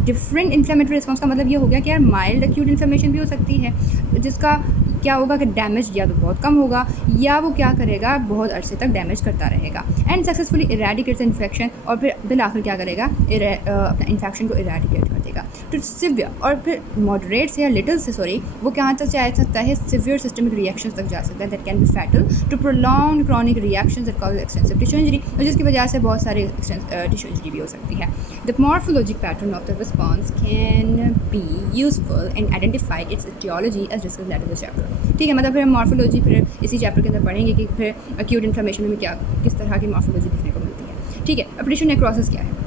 डिफरेंट इन्फ्लेमेटरी रिस्पॉन्स का मतलब ये हो गया कि यार माइल्ड अक्यूट इन्फ्लेमेशन भी हो सकती है, जिसका क्या होगा कि डैमेज या तो बहुत कम होगा या वो क्या करेगा, बहुत अरसे तक डैमेज करता रहेगा। एंड सक्सेसफुली इरेडिकेट्स इन्फेक्शन, और फिर बिल आखिर क्या करेगा, अपना इन्फेक्शन को इरेडिकेट कर देगा। तो सिवियर और फिर मॉडरेट से या लिटिल से वो कहाँ तक जा सकता है, सिवियर सिस्टमिक रिएक्शन तक जा सकता है, that can be fatal to prolong chronic reactions that cause extensive tissue injury, और जिसकी वजह से बहुत सारे टिश्यू इंजरी भी हो सकती है। The morphologic pattern of the response can be useful in identify its etiology as discussed in this chapter, ठीक है। मतलब फिर हम मॉर्फोलॉजी फिर इसी चैप्टर के अंदर पढ़ेंगे कि फिर एक्यूट इन्फ्लेमेशन में क्या किस तरह की मॉर्फोलॉजी देखने को मिलती है, ठीक है। अब टिश्यू नेक्रोसिस क्या है?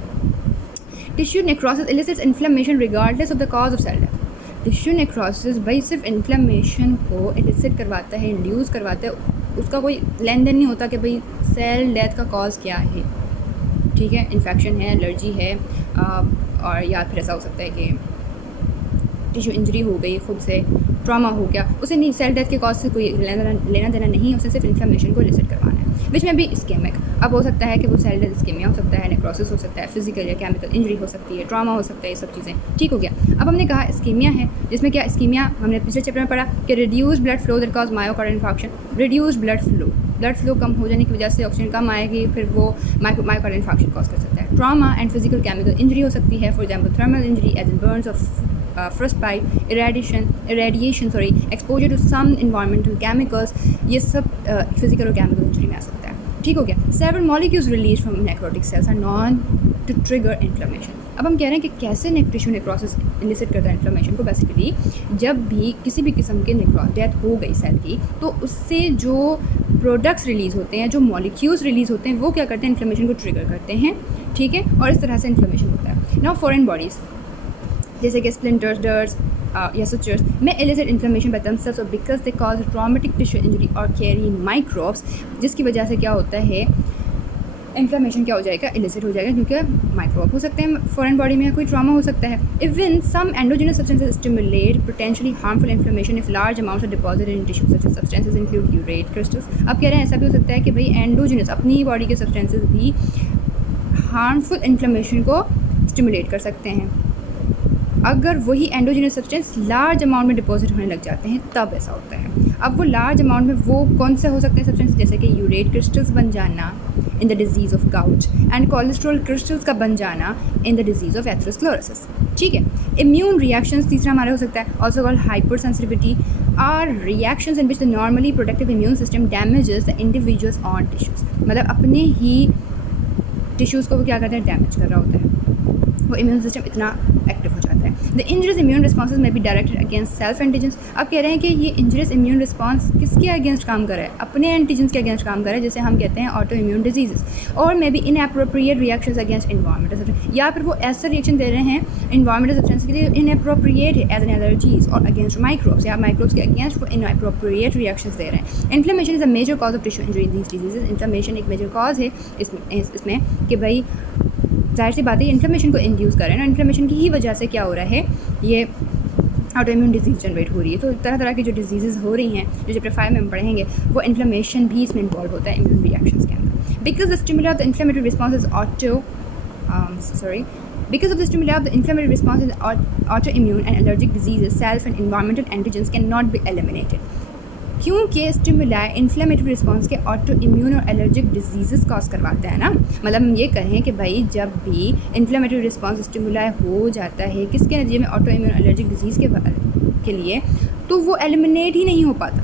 Tissue necrosis elicits inflammation regardless of the cause of cell death. Tissue necrosis भाई सिर्फ इन्फ्लेमेशन को इलिसिट करवाता है, इंड्यूस करवाता है, उसका कोई लेन देन नहीं होता कि भाई सेल डेथ का कॉज क्या है, ठीक है। इन्फेक्शन है, एलर्जी है, और या फिर ऐसा हो सकता है कि टिश्यू इंजरी हो गई खुद से, ट्रॉमा हो गया, उसे नहीं सेल डेथ के कॉज से कोई लेना देना नहीं, उसे सिर्फ इन्फ्लेमेशन को इलिसिट करवाना है, विच में भी इस्केमिक। अब हो सकता है कि वो सेल डेथ इस्केमिया हो सकता है, नेक्रोसिस हो सकता है, फिजिकल या केमिकल इंजरी हो सकती है, ट्रॉमा हो सकता है, ये सब चीज़ें। ठीक हो गया। अब हमने कहा इस्केमिया है, जिसमें क्या इस्केमिया हमने पिछले चैप्टर में पढ़ा कि reduce blood flow that cause myocardial infarction. Reduce blood flow कम हो जाने की वजह से ऑक्सीजन कम आएगी, फिर वो मायोकार्डियल इन्फार्क्शन कॉज कर सकता है। Trauma and physical chemical injury हो सकती है, for example thermal injury as in burns of first bite, irradiation, exposure to some environmental chemicals, ये सब फिजिकल और केमिकल इंजरी में आ सकता है। ठीक हो गया। Several molecules release from necrotic cells are known to trigger inflammation. अब हम कह रहे हैं कि कैसे टिश्यू नेक्रोसिस इलिसिट करता है इन्फ्लेमेशन को। बेसिकली जब भी किसी भी किस्म के डेथ हो गई सेल की, तो उससे जो प्रोडक्ट्स रिलीज़ होते हैं, जो मॉलिक्यूल्स रिलीज़ होते हैं, वो क्या करते हैं, इन्फ्लेमेशन को ट्रिगर करते हैं। ठीक है, और इस तरह से इन्फ्लेमेशन होता है। नाउ फॉरेन बॉडीज़ जैसे कि स्प्लिंटर्स, डर्ट्स या सुचर्स में इलिसिट इन्फ्लेमेशन बाय देमसेल्व्स और because they cause traumatic tissue injury और कैरी माइक्रोब्स, जिसकी वजह से क्या होता है, इन्फ्लेमेशन क्या हो जाएगा, इलिसिट हो जाएगा, क्योंकि माइक्रोब हो सकते हैं फॉरेन बॉडी में, कोई ट्रॉमा हो सकता है। Even some endogenous substances stimulate potentially harmful inflammation if large amounts are deposited in tissue such as substances include urate crystals. अब कह रहे हैं ऐसा भी हो सकता है कि भाई एंडोजेनस अपनी बॉडी के सब्सटेंसेस भी हार्मफुल इन्फ्लेमेशन को स्टिमुलेट कर सकते हैं। अगर वही एंडोजेनस सब्सटेंस लार्ज अमाउंट में डिपॉजिट होने लग जाते हैं तब ऐसा होता है। अब वो लार्ज अमाउंट में वो कौन से हो सकते हैं सब्सटेंस, जैसे कि यूरेट क्रिस्टल्स बन जाना in the disease of gout and cholesterol crystals का बन जाना in the disease of atherosclerosis. ठीक है। इम्यून रिएक्शंस तीसरा हमारा हो सकता है, also called hypersensitivity, are reactions in which the normally protective immune system damages the individuals own tissues. मतलब अपने ही टिश्यूज़ को वो क्या करते हैं, डैमेज कर रहा होता है, वो इम्यून सिस्टम इतना एक्टिव हो जाता है। द इंजरियस इम्यून रिस्पॉन्सेज में be directed against self antigens. अब कह रहे हैं कि ये इंजरियस इम्यून रिस्पॉन्स किसके अगेंस्ट काम कर रहा है, अपने एंटीजेंस के अगेंस्ट काम कर रहा है, जैसे हम कहते हैं ऑटो इम्यून डिजीजेस, और may be inappropriate reactions against environmental substance, या फिर वो ऐसा रिएक्शन दे रहे हैं इन्वायरमेंटल सब्सटेंस के लिए इनएप्रोप्रिएट है एज एन एलर्जीज और अगेंस्ट माइक्रोब्स, या माइक्रोब्स के अगेंस्ट वो इनएप्रोप्रिएट रिएक्शंस दे रहे हैं। Inflammation is a major cause of tissue injury in these diseases. Inflammation एक मेजर कॉज है इसमें कि भाई जाहिर सी बात है इन्फ्लेमेशन को इंड्यूस कर रहे हैं ना, इन्फ्लेमेशन की ही वजह से क्या हो रहा है, ये ऑटो इम्यून डिजीज़ जनरेट हो रही है। तो तरह तरह की जो डिजीज़ हो रही हैं, जो चैप्टर 5 में हम पढ़ेंगे, वो इन्फ्लेमेशन भी इसमें इन्वॉल्व होता है इम्यून रिएक्शंस के अंदर। Because the stimuli of the inflammatory response is Because of the stimuli of the inflammatory response in autoimmune and allergic diseases, self and environmental antigens cannot be eliminated. क्योंकि stimuli inflammatory response के auto immune और allergic disease cause करवाता है ना। मतलब हम ये कहें कि भाई जब भी इन्फ्लेमेटरी रिस्पॉन्स स्टिमुलाई हो जाता है किसके नतीजे में, ऑटो इम्यून एलर्जिक डिजीज़ के लिए, तो वो एलिमिनेट ही नहीं हो पाता।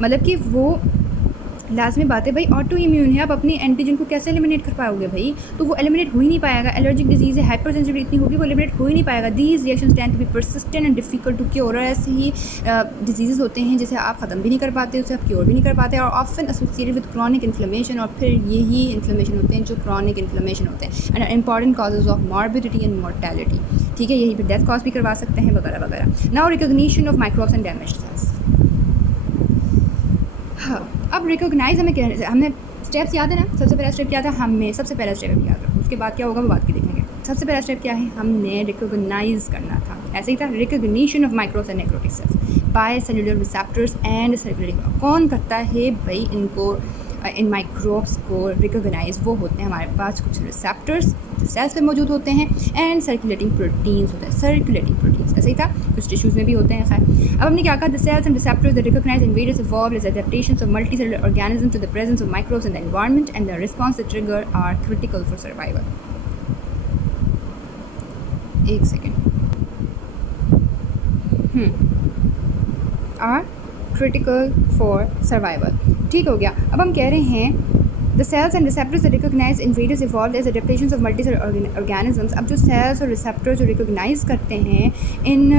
मतलब कि वो लाजमी बात है भाई, ऑटो इम्यून है, आप अपनी एंटीजन को कैसे एलिमिनेट कर पाओगे भाई, तो वो एलिमिनेट हो ही नहीं पाएगा। एलर्जिक डिजीज़ है, हाइपर सेंसिटिविटी इतनी होगी, वो एलिमिनेट हो ही नहीं पाएगा। These reactions tend to be persistent and difficult to cure. और ऐसे ही डिजीज़ होते हैं जिसे आप ख़त्म भी नहीं कर पाते, उसे आप क्योर भी नहीं कर पाते, और often associated with chronic inflammation, और फिर यही इन्फ्लेमेशन होते हैं जो क्रॉनिक इन्फ्लेमेशन होते हैं and important causes of morbidity and mortality. ठीक है, यही फिर डेथ कॉज भी करवा सकते हैं वगैरह वगैरह। Now recognition of microbes and damaged cells. हाँ, अब रिकॉग्नाइज हमें स्टेप्स याद है ना। सबसे पहला स्टेप क्या था, हमें सबसे पहला स्टेप अभी याद रखो, उसके बाद क्या होगा वो बात की देखेंगे। सबसे पहला स्टेप क्या है, हमने रिकॉग्नाइज करना था, ऐसे ही था, recognition of microbes and necrotic cells by cellular receptors and circulating. कौन करता है भाई इनको, इन माइक्रोब्स को रिकॉग्नाइज? वो होते हैं हमारे पास कुछ रिसेप्टर्स जो सेल्स पे मौजूद होते हैं एंड सर्कुलेटिंग प्रोटीन्स होते हैं, सर्कुलेटिंग प्रोटीन्स ऐसे ही था, कुछ टिश्यूज़ में भी होते हैं। खैर, अब हमने क्या कहा, the cells and receptors that recognise invaders evolve as adaptations of multicellular organisms to the presence of microbes in the environment and the response to trigger are critical for survival. एक second, are critical for survival. ठीक हो गया। अब हम कह रहे हैं the cells and receptors that recognise invaders evolve as adaptations of multicellular organisms. अब जो सेल्स और रिसेप्टर्स जो रिकॉग्नाइज करते हैं इन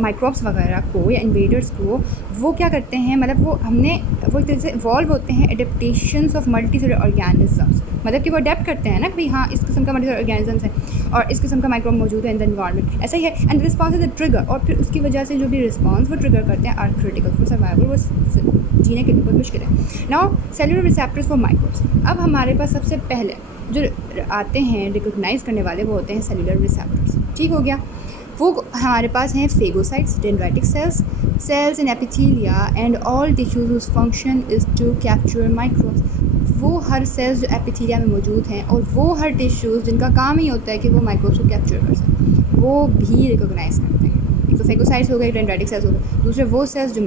माइक्रोब्स वगैरह को या इन्वेडर्स को, वो क्या करते हैं, मतलब वो एक तरह से इवॉल्व होते हैं एडेप्टेशंस ऑफ मल्टीसेलुलर ऑर्गेनिजम्स। मतलब कि वो अडेप्ट करते हैं ना कि भाई हाँ इस किस्म का मल्टीसेलुलर ऑर्गेनिजम्स है और इस किस्म का माइक्रोब मौजूद है इन द एनवायरनमेंट, ऐसा ही है। And response is the trigger, और फिर उसकी वजह से जो भी रिस्पॉन्स वो ट्रिगर करते हैं आर क्रिटिकल फॉर सर्वाइवल, वो जीने के लिए बहुत मुश्किल है। Now cellular receptors for microbes. अब हमारे पास सबसे पहले जो आते हैं रिकॉग्नाइज करने वाले वो होते हैं सेलुलर रिसेप्टर्स। ठीक हो गया। वो हमारे पास हैं phagocytes, dendritic cells, cells in epithelia and all tissues whose function is to capture microbes. वो हर सेल्स जो एपिथेलिया में मौजूद हैं और वो हर टिश्यूज़ जिनका काम ही होता है कि वो माइक्रोब्स को कैप्चर कर सकें, वो भी रिकॉग्नाइज करते हैं। एक तो फेगोसाइट्स हो गए, डेंड्राइटिक सेल्स हो गए, दूसरे वो सेल्स जो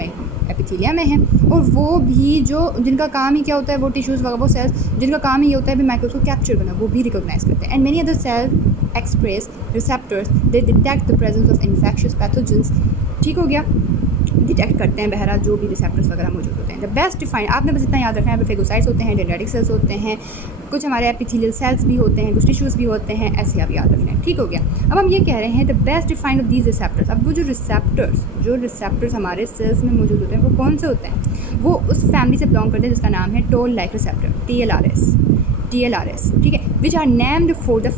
एपिथेलिया में हैं और वो भी जो जिनका काम ही क्या होता है, वो टिश्यूज़ वगैरह, वो सेल्स जिनका काम ही होता है भी माइक्रोब्स को कैप्चर करना, वो भी रिकॉग्नाइज करते हैं। And many other cell express receptors they detect the presence of infectious pathogens. ठीक हो गया, डिटेक्ट करते हैं बहरहाल जो भी रिसेप्टर्स वगैरह मौजूद होते हैं। द बेस्ट डिफाइन, आपने बस इतना याद रखना है, फेगोसाइट्स होते हैं, डेंड्राइटिक सेल्स होते हैं, कुछ हमारे एपिथेलियल सेल्स भी होते हैं, कुछ टिश्यूज़ भी होते हैं, ऐसे आप याद रखना है। ठीक हो गया। अब हम ये कह रहे हैं the best define of these receptors. अब वो जो रिसेप्टर्स हमारे सेल्स में मौजूद होते हैं वो कौन से होते हैं, वो उस फैमिली से बिलोंग करते हैं जिसका नाम है टोल लाइक रिसेप्टर, TLRS, ठीक है, which are named for the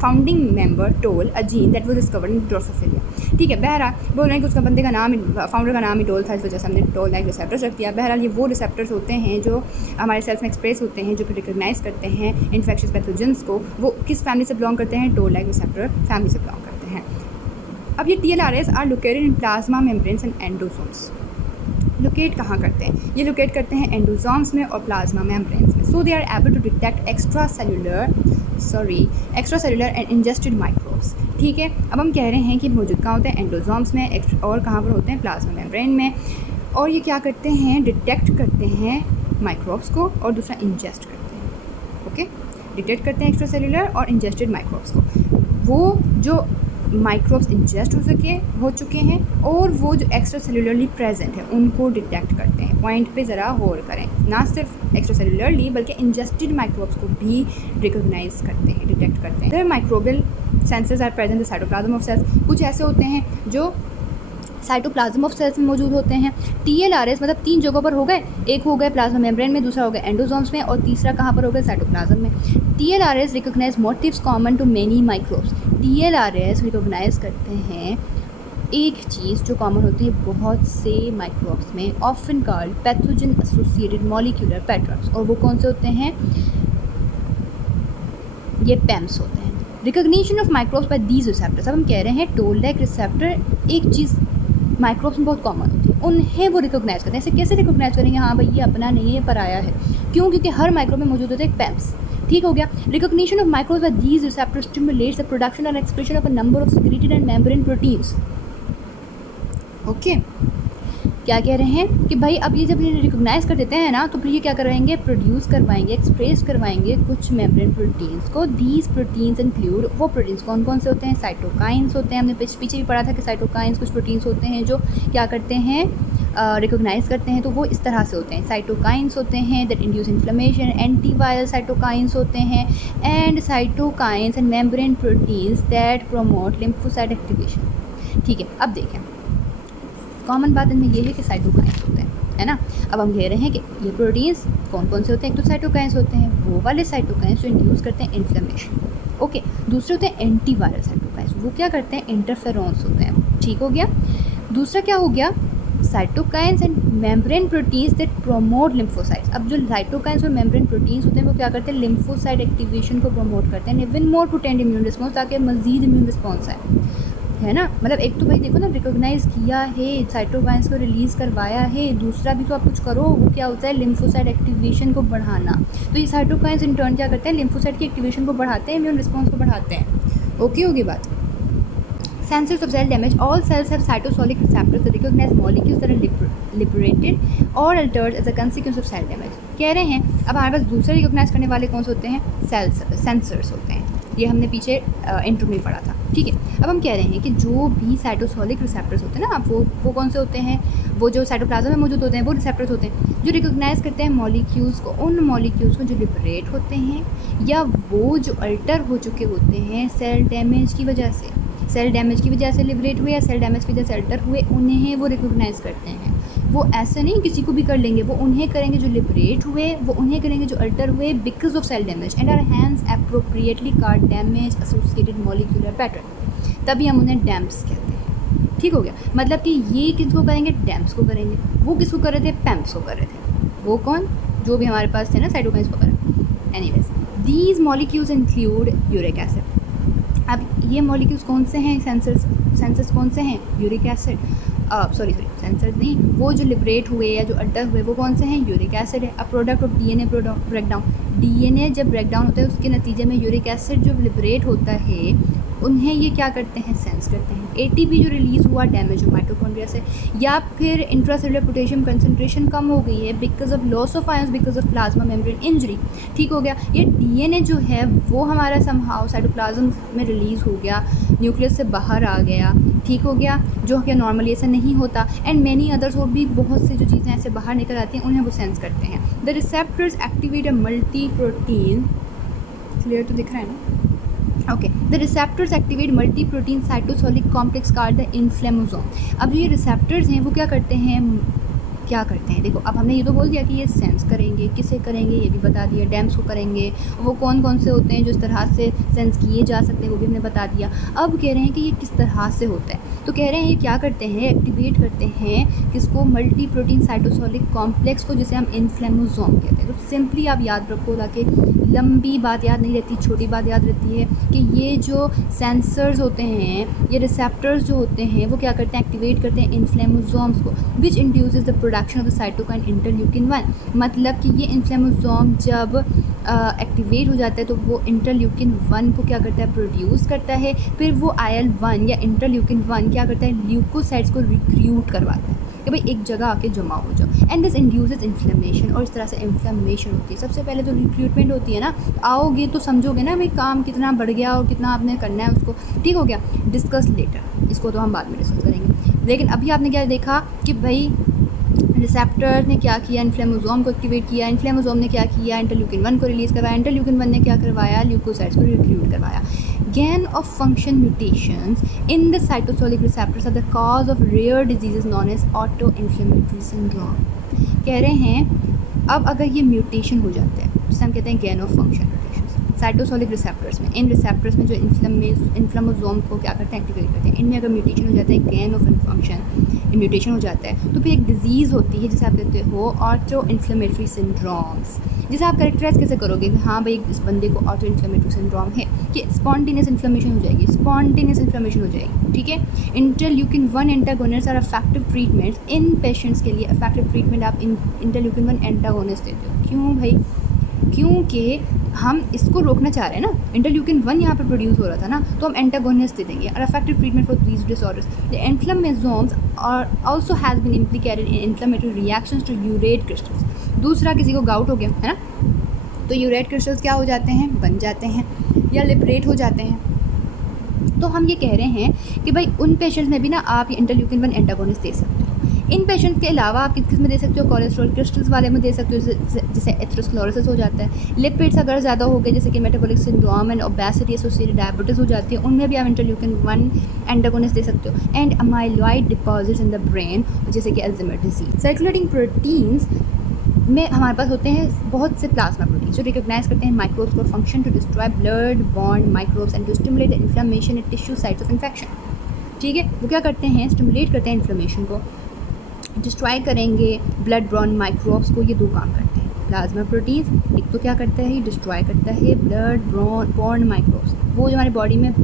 founding member toll, a gene that was discovered in Drosophila. ठीक है, बहरहाल बोल रहे हैं कि उसका बंदे का नाम, फाउंडर का नाम ही टोल था, इस वजह से हमने टोल लाइक रिसेप्टर्स रख दिया। बहरहाल ये वो रिसेप्टर्स होते हैं जो हमारे सेल्स में एक्सप्रेस होते हैं, जो कि रिकॉग्नाइज करते हैं इन्फेक्शियस पैथोजेंस को। वो किस फैमिली से बिलोंग करते हैं, टोल लाइक रिसेप्टर फैमिली से बिलोंग करते हैं। अब ये TLRS are located in plasma membranes and endosomes. Locate कहाँ करते हैं, ये लोकेट करते हैं एंडोसोम्स में और प्लाज्मा मेम्ब्रेन्स में। So they are able to detect extracellular and ingested microbes. ठीक है, अब हम कह रहे हैं कि मौजूद कहाँ होते हैं, एंडोसोम्स में, और कहाँ पर होते हैं, प्लाज्मा मेम्ब्रेन में। और ये क्या करते हैं, डिटेक्ट करते हैं माइक्रोब्स को और दूसरा इंजेस्ट करते हैं। ओके, डिटेक्ट करते हैं एक्स्ट्रा सेलुलर और इंजेस्टेड माइक्रोब्स को। वो जो माइक्रोब्स इंजेस्ट हो चुके हैं और वो जो एक्स्ट्रा सेलुलरली प्रेजेंट है उनको डिटेक्ट करते हैं। पॉइंट पे ज़रा गौर करें, ना सिर्फ एक्स्ट्रा सेलुलरली बल्कि इंजेस्टेड माइक्रोब्स को भी रिकॉग्नाइज करते हैं, डिटेक्ट करते हैं। Microbial sensors are present in cytoplasm of cells. कुछ ऐसे होते हैं जो साइटोप्लाज्म ऑफ सेल्स में मौजूद होते हैं। TLRS मतलब 3 जगहों पर हो गए, एक हो गए प्लाज्मा मेम्ब्रेन में, दूसरा हो गया एंडोसोम्स में और तीसरा कहाँ पर हो गया, साइटोप्लाज्म में। TLRS recognize motifs common to many microbes. TLRS recognize करते हैं एक चीज़ जो कॉमन होती है बहुत से माइक्रोब्स में, often called pathogen associated molecular patterns. और वो कौन से होते हैं, ये PAMs होते हैं। Recognition of microbes by these receptors. अब हम कह रहे हैं टोल लाइक रिसेप्टर एक चीज़ माइक्रोब्स में बहुत कॉमन होती है, उन्हें वो रिकॉग्नाइज करते हैं। ऐसे कैसे रिकॉग्नाइज करेंगे, हाँ भाई ये अपना नहीं है, ये पराया है। क्यों, क्योंकि हर माइक्रोब में मौजूद होते हैं PAMs। ठीक हो गया। Recognition of microbes by these receptors stimulates the production and expression of a number of secreted and membrane proteins. Okay, क्या कह रहे हैं कि भाई अब ये जब ये रिकॉग्नाइज कर देते हैं ना, तो फिर ये क्या करवाएंगे, प्रोड्यूस करवाएंगे, एक्सप्रेस करवाएंगे कुछ मेम्ब्रेन प्रोटीन्स को। दीज प्रोटीन्स इंक्लूड, वो प्रोटीन्स कौन कौन से होते हैं, साइटोकाइंस होते हैं। हमने पीछे भी पढ़ा था कि साइटोकाइंस कुछ प्रोटीन्स होते हैं जो क्या करते हैं, रिकॉग्नाइज करते हैं। तो वो इस तरह से होते हैं, साइटोकाइंस होते हैं that induce inflammation, antiviral cytokines होते हैं, and cytokines and membrane proteins that promote lymphocyte activation. ठीक है, अब देखें, कॉमन बात इनमें ये है कि साइटोकाइंस होते हैं, है ना। अब हम कह रहे हैं कि ये प्रोटीन्स कौन कौन से होते हैं, एक तो साइटोकाइंस होते हैं, वो वाले साइटोकाइंस जो इंड्यूस करते हैं इन्फ्लेमेशन। ओके, दूसरे होते हैं एंटीवायरल साइटोकाइंस, वो क्या करते हैं, इंटरफेरॉन्स होते हैं। ठीक हो गया। दूसरा क्या हो गया, cytokines and membrane proteins that promote lymphocytes. अब जो साइटोकाइंस और मेम्ब्रेन प्रोटीन्स होते हैं वो क्या करते हैं, लिम्फोसाइट एक्टिवेशन को प्रमोट करते हैं, even more potent immune response, ताकि मजीद इम्यून रिस्पॉन्स है ना। मतलब एक तो भाई देखो ना, रिकॉग्नाइज किया है, साइटोकाइंस को रिलीज़ करवाया है, दूसरा भी तो आप कुछ करो, वो क्या होता है, लिम्फोसाइट एक्टिवेशन को बढ़ाना। तो ये साइटोकाइंस इन टर्न क्या करते हैं, लिम्फोसाइट की एक्टिवेशन को बढ़ाते हैं, इम्यून रिस्पॉन्स को बढ़ाते हैं। ओके होगी बात। Sensors of cell damage. All cells have cytosolic receptors that recognize molecules that are liberated or altered as a consequence of cell damage. कह रहे हैं अब हमारे पास दूसरे रिकॉग्नाइज करने वाले कौन से होते हैं, सेंसर्स होते हैं। ये हमने पीछे इंट्रो में पढ़ा था। ठीक है, अब हम कह रहे हैं कि जो भी साइटोसोलिक रिसेप्टर्स होते हैं ना, वो कौन से होते हैं, वो जो साइटोप्लाज्म में मौजूद होते हैं वो रिसेप्टर्स होते हैं जो रिकॉग्नाइज करते हैं मॉलिक्यूल्स को, उन मॉलिक्यूल्स को जो लिबरेट होते हैं या वो जो अल्टर हो चुके होते हैं सेल डैमेज की वजह से, लिबरेट हुए या सेल डैमेज की वजह से अल्टर हुए, उन्हें वो रिकॉग्नाइज करते हैं। वो ऐसे नहीं किसी को भी कर लेंगे, वो उन्हें करेंगे जो लिबरेट हुए, वो उन्हें करेंगे जो अल्टर हुए because of cell damage, and are hence appropriately called damage associated molecular pattern, तभी हम उन्हें डैम्प्स कहते हैं। ठीक हो गया, मतलब कि ये किसको करेंगे, डैम्प्स को करेंगे। वो किसको कर रहे थे, पैम्प्स को कर रहे थे। वो कौन, जो भी हमारे पास थे ना साइटोकाइंस वगैरह। Anyways, these molecules include uric acid. अब ये मॉलिक्यूल्स कौन से हैं, सेंसर्स कौन से हैं, यूरिक एसिड, सॉरी सेंसर्स नहीं, वो जो लिबरेट हुए या जो अल्टर हुए वो कौन से हैं, यूरिक एसिड है। A product of DNA breakdown, DNA जब ब्रेकडाउन होता है उसके नतीजे में यूरिक एसिड जो लिबरेट होता है उन्हें ये क्या करते हैं, सेंस करते हैं। एटीपी जो रिलीज़ हुआ डैमेज हो माइटोकॉन्ड्रिया से, या फिर इंट्रासेलुलर पोटेशियम कंसंट्रेशन कम हो गई है because of loss of ions because of plasma membrane injury, ठीक हो गया। ये डीएनए जो है वो हमारा समहाउ साइटोप्लाज्म में रिलीज़ हो गया, न्यूक्लियस से बाहर आ गया, ठीक हो गया, जो कि नॉर्मली ऐसा नहीं होता। एंड मैनी अदर्स और भी बहुत सी जो चीज़ें ऐसे बाहर निकल आती हैं उन्हें वो सेंस करते हैं। The receptors activate a multi protein, clear तो दिख रहा है ना, okay. The receptors activate multi protein cytosolic complex called the inflammasome. अब ये रिसेप्टर्स हैं वो क्या करते हैं, देखो अब हमने ये तो बोल दिया कि ये सेंस करेंगे, किसे करेंगे ये भी बता दिया, डैम्स को करेंगे, वो कौन कौन से होते हैं जो इस तरह से सेंस किए जा सकते हैं वो भी हमने बता दिया। अब कह रहे हैं कि ये किस तरह से होता है, तो कह रहे हैं ये क्या करते हैं, एक्टिवेट करते हैं किसको, मल्टी प्रोटीन साइटोसोलिक कॉम्प्लेक्स को, जिसे हम इन्फ्लेमोसोम कहते हैं। तो सिंपली आप याद रखो ताकि लंबी बात याद नहीं रहती, छोटी बात याद रहती है कि ये जो सेंसर्स होते हैं, ये रिसेप्टर्स जो होते हैं वो क्या करते हैं, एक्टिवेट करते हैं इन्फ्लेमोसोम्स को, which induces the production of the cytokine interleukin 1। मतलब कि ये इन्फ्लेमोसोम जब एक्टिवेट हो जाता है तो वो इंटरल्यूकिन 1 को क्या करता है, प्रोड्यूस करता है। फिर वो IL-1 या इंटरल्यूकिन 1 क्या करता है, ल्यूकोसाइट्स को रिक्रूट करवाता है कि भाई एक जगह आके जमा हो जाओ। एंड दिस इंड्यूसेस इन्फ्लेमेशन, और इस तरह से इन्फ्लेमेशन होती है। सबसे पहले तो रिक्रूटमेंट होती है ना, आओगे तो समझोगे ना भाई काम कितना बढ़ गया और कितना आपने करना है उसको, ठीक हो गया। डिस्कस लेटर, इसको तो हम बाद में डिस्कस करेंगे। लेकिन अभी आपने क्या देखा कि भाई रिसेप्टर ने क्या किया, इन्फ्लेमोसोम को एक्टिवेट किया, इन्फ्लेमोसोम ने क्या किया, इंटरल्यूकिन 1 को रिलीज़ करवाया, इंटरल्यूकिन 1 ने क्या करवाया, ल्यूकोसाइट्स को रिक्रूट करवाया। Gain of function mutations in the cytosolic receptors are the cause of rare diseases known as autoinflammatory syndrome। कह रहे हैं अब अगर ये म्यूटेशन हो जाता है जिसे हम कहते हैं gain of function mutation cytosolic receptors में, इन रिसेप्टर्स में जो इन्फ्लेमोसोम को क्या करते हैं, एक्टिवेट करते हैं, इनमें अगर म्यूटेशन हो जाता है, गेन ऑफ फंक्शन म्यूटेशन हो जाता है, तो फिर एक डिजीज़ होती है जिसे आप कहते हो ऑटो इन्फ्लेमेटरी सिंड्रोम्स, जिसे आप कैरेक्टराइज कैसे करोगे कि हाँ भाई इस बंदे को ऑटो इन्फ्लेमेटरी सिंड्रोम है, कि स्पॉन्टेनियस इन्फ्लेमेशन हो जाएगी, स्पॉन्टेनियस इन्फ्लेमेशन हो जाएगी, ठीक है। Interleukin 1 antagonist are effective treatments in patients के लिए। इफेक्टिव ट्रीटमेंट आप इंटरल्यूकिन 1 एंटागोनिस्ट देते हो, क्यों भाई, क्योंकि हम इसको रोकना चाह रहे हैं ना, इंटरल्यूकिन 1 यहाँ पर प्रोड्यूस हो रहा था ना, तो हम एंटागोनिस्ट दे देंगे। और effective treatment for these disorders, the inflammasomes are also has been implicated in inflammatory reactions to urate crystals. दूसरा किसी को गाउट हो गया है ना, तो यूरेट क्रिस्टल्स क्या हो जाते हैं, बन जाते हैं या लिबरेट हो जाते हैं। तो हम ये कह रहे हैं कि भाई उन पेशेंट्स में भी ना आप ये इंटरल्यूकिन 1 एंटागोनिस्ट दे सकते हो। इन पेशेंट्स के अलावा आप किस में दे सकते हो, कोलेस्ट्रॉल क्रिस्टल्स वाले में दे सकते हो, जैसे एथेरोस्क्लेरोसिस हो जाता है। लिपिड्स अगर ज़्यादा हो गए जैसे कि metabolic syndrome and obesity associated diabetes हो जाती है, उनमें भी आप इंटरल्यूकिन 1 एंटागोनिस्ट दे सकते हो। And amyloid deposits in the brain जैसे कि अल्जाइमर डिजीज। सर्कुलेटिंग प्रोटीन्स में हमारे पास होते हैं बहुत से प्लाज्मा प्रोटीन जो रिकॉग्नाइज करते हैं माइक्रोब्स को function to destroy blood borne microbes and to stimulate the inflammation at tissue sites of infection, ठीक है। वो क्या करते हैं, स्टिमुलेट करते हैं इन्फ्लेमेशन को, डिस्ट्रॉय करेंगे ब्लड बॉर्न माइक्रोब्स को। ये दो काम करते हैं प्लाज्मा प्रोटीन्स, एक तो क्या करता है, डिस्ट्रॉय करता है ब्लड बॉर्न माइक्रोब्स, वो जो हमारी बॉडी में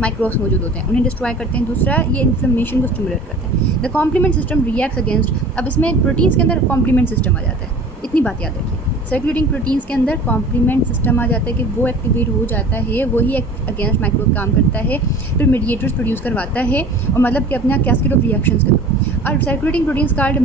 माइक्रोब्स मौजूद होते हैं उन्हें डिस्ट्रॉय करते हैं। दूसरा ये इन्फ्लेमेशन को स्टिमुलेट करते हैं। The complement system reacts against, अब इसमें प्रोटीन्स के अंदर कॉम्प्लीमेंट सिस्टम आ जाता है, इतनी बात याद रखिए। सर्कुलेटिंग प्रोटीन्स के अंदर कॉम्प्लीमेंट सिस्टम आ जाता है कि वो एक्टिवेट हो जाता है, वही अगेंस्ट माइक्रोब काम करता है, फिर मीडिएटर्स प्रोड्यूस करवाता है, और मतलब कि अपना कैस्केड ऑफ रिएक्शंस के थ्रू। और circulating proteins called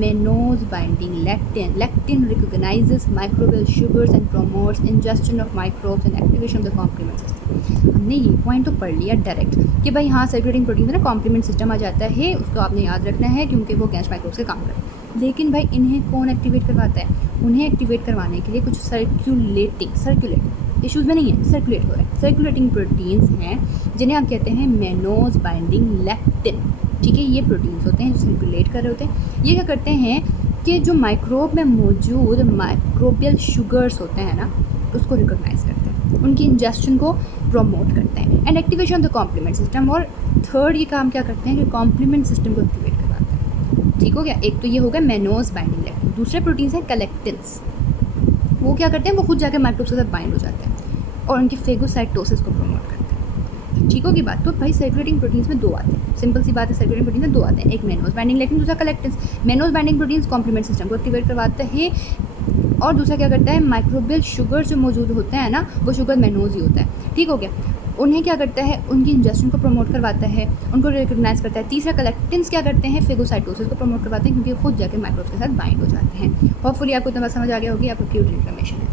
mannose binding lectin, lectin recognises microbial sugars and promotes ingestion of microbes and activation of the complement system. हमने ये पॉइंट तो पढ़ लिया डायरेक्ट कि भाई हाँ सर्कुलेटिंग प्रोटीन में ना कॉम्प्लीमेंट सिस्टम आ जाता है, उसको आपने याद रखना है क्योंकि वो अगेंस्ट माइक्रोब्स के काम करते हैं। लेकिन भाई इन्हें कौन एक्टिवेट करवाता है, उन्हें एक्टिवेट करवाने के लिए कुछ सर्कुलेट इश्यूज़ में नहीं है, सर्कुलेट हो रहे हैं, सर्कुलेटिंग प्रोटीन्स हैं जिन्हें हम कहते हैं मेनोज बाइंडिंग लैक्टिन, ठीक है। ये प्रोटीन्स होते हैं जो सर्कुलेट कर रहे होते हैं। ये क्या करते हैं कि जो माइक्रोब में मौजूद माइक्रोबियल शुगर्स होते हैं ना, उसको रिकॉग्नाइज करते हैं, उनकी इंजेस्शन को प्रमोट करते हैं and activation of the complement system. और थर्ड ये काम क्या करते हैं कि कॉम्प्लीमेंट सिस्टम को एक्टिवेट करवाते हैं, ठीक हो गया। एक तो ये हो गया मेनोज बाइंडिंग लैक्टिन, दूसरे प्रोटीन्स हैं कलेक्टिन्स, वो क्या करते हैं, वो खुद जाकर माइक्रोब्स के साथ बाइंड हो जाते हैं और उनकी फेगोसाइटोसिस को प्रमोट करते हैं, ठीक होगी बात। तो भाई सर्कुलेटिंग प्रोटीन्स में 2 आते हैं, सिंपल सी बात है, सर्कुलेटिंग प्रोटीन में 2 आते हैं, एक मेनोज बाइंडिंग लेकिन दूसरा collectins. Mannose binding proteins complement system को एक्टिवेट करवाता है और दूसरा क्या करता है, माइक्रोबियल शुगर जो मौजूद होते हैं ना, वो शुगर मेनोज ही होता है, ठीक हो गया। उन्हें क्या करता है, उनकी इंजेक्शन को प्रमोट करवाता है, उनको रिकग्नाइज करता है। तीसरा कलेक्टेंस क्या करते हैं, फेगोसाइटोसिस को प्रमोट करवाते हैं क्योंकि खुद जाके माइक्रोब्स के साथ बाइंड हो जाते हैं। होपफुली आपको इतना बात समझ आ गया होगी, आपको क्यूट इन्फॉर्मेशन है।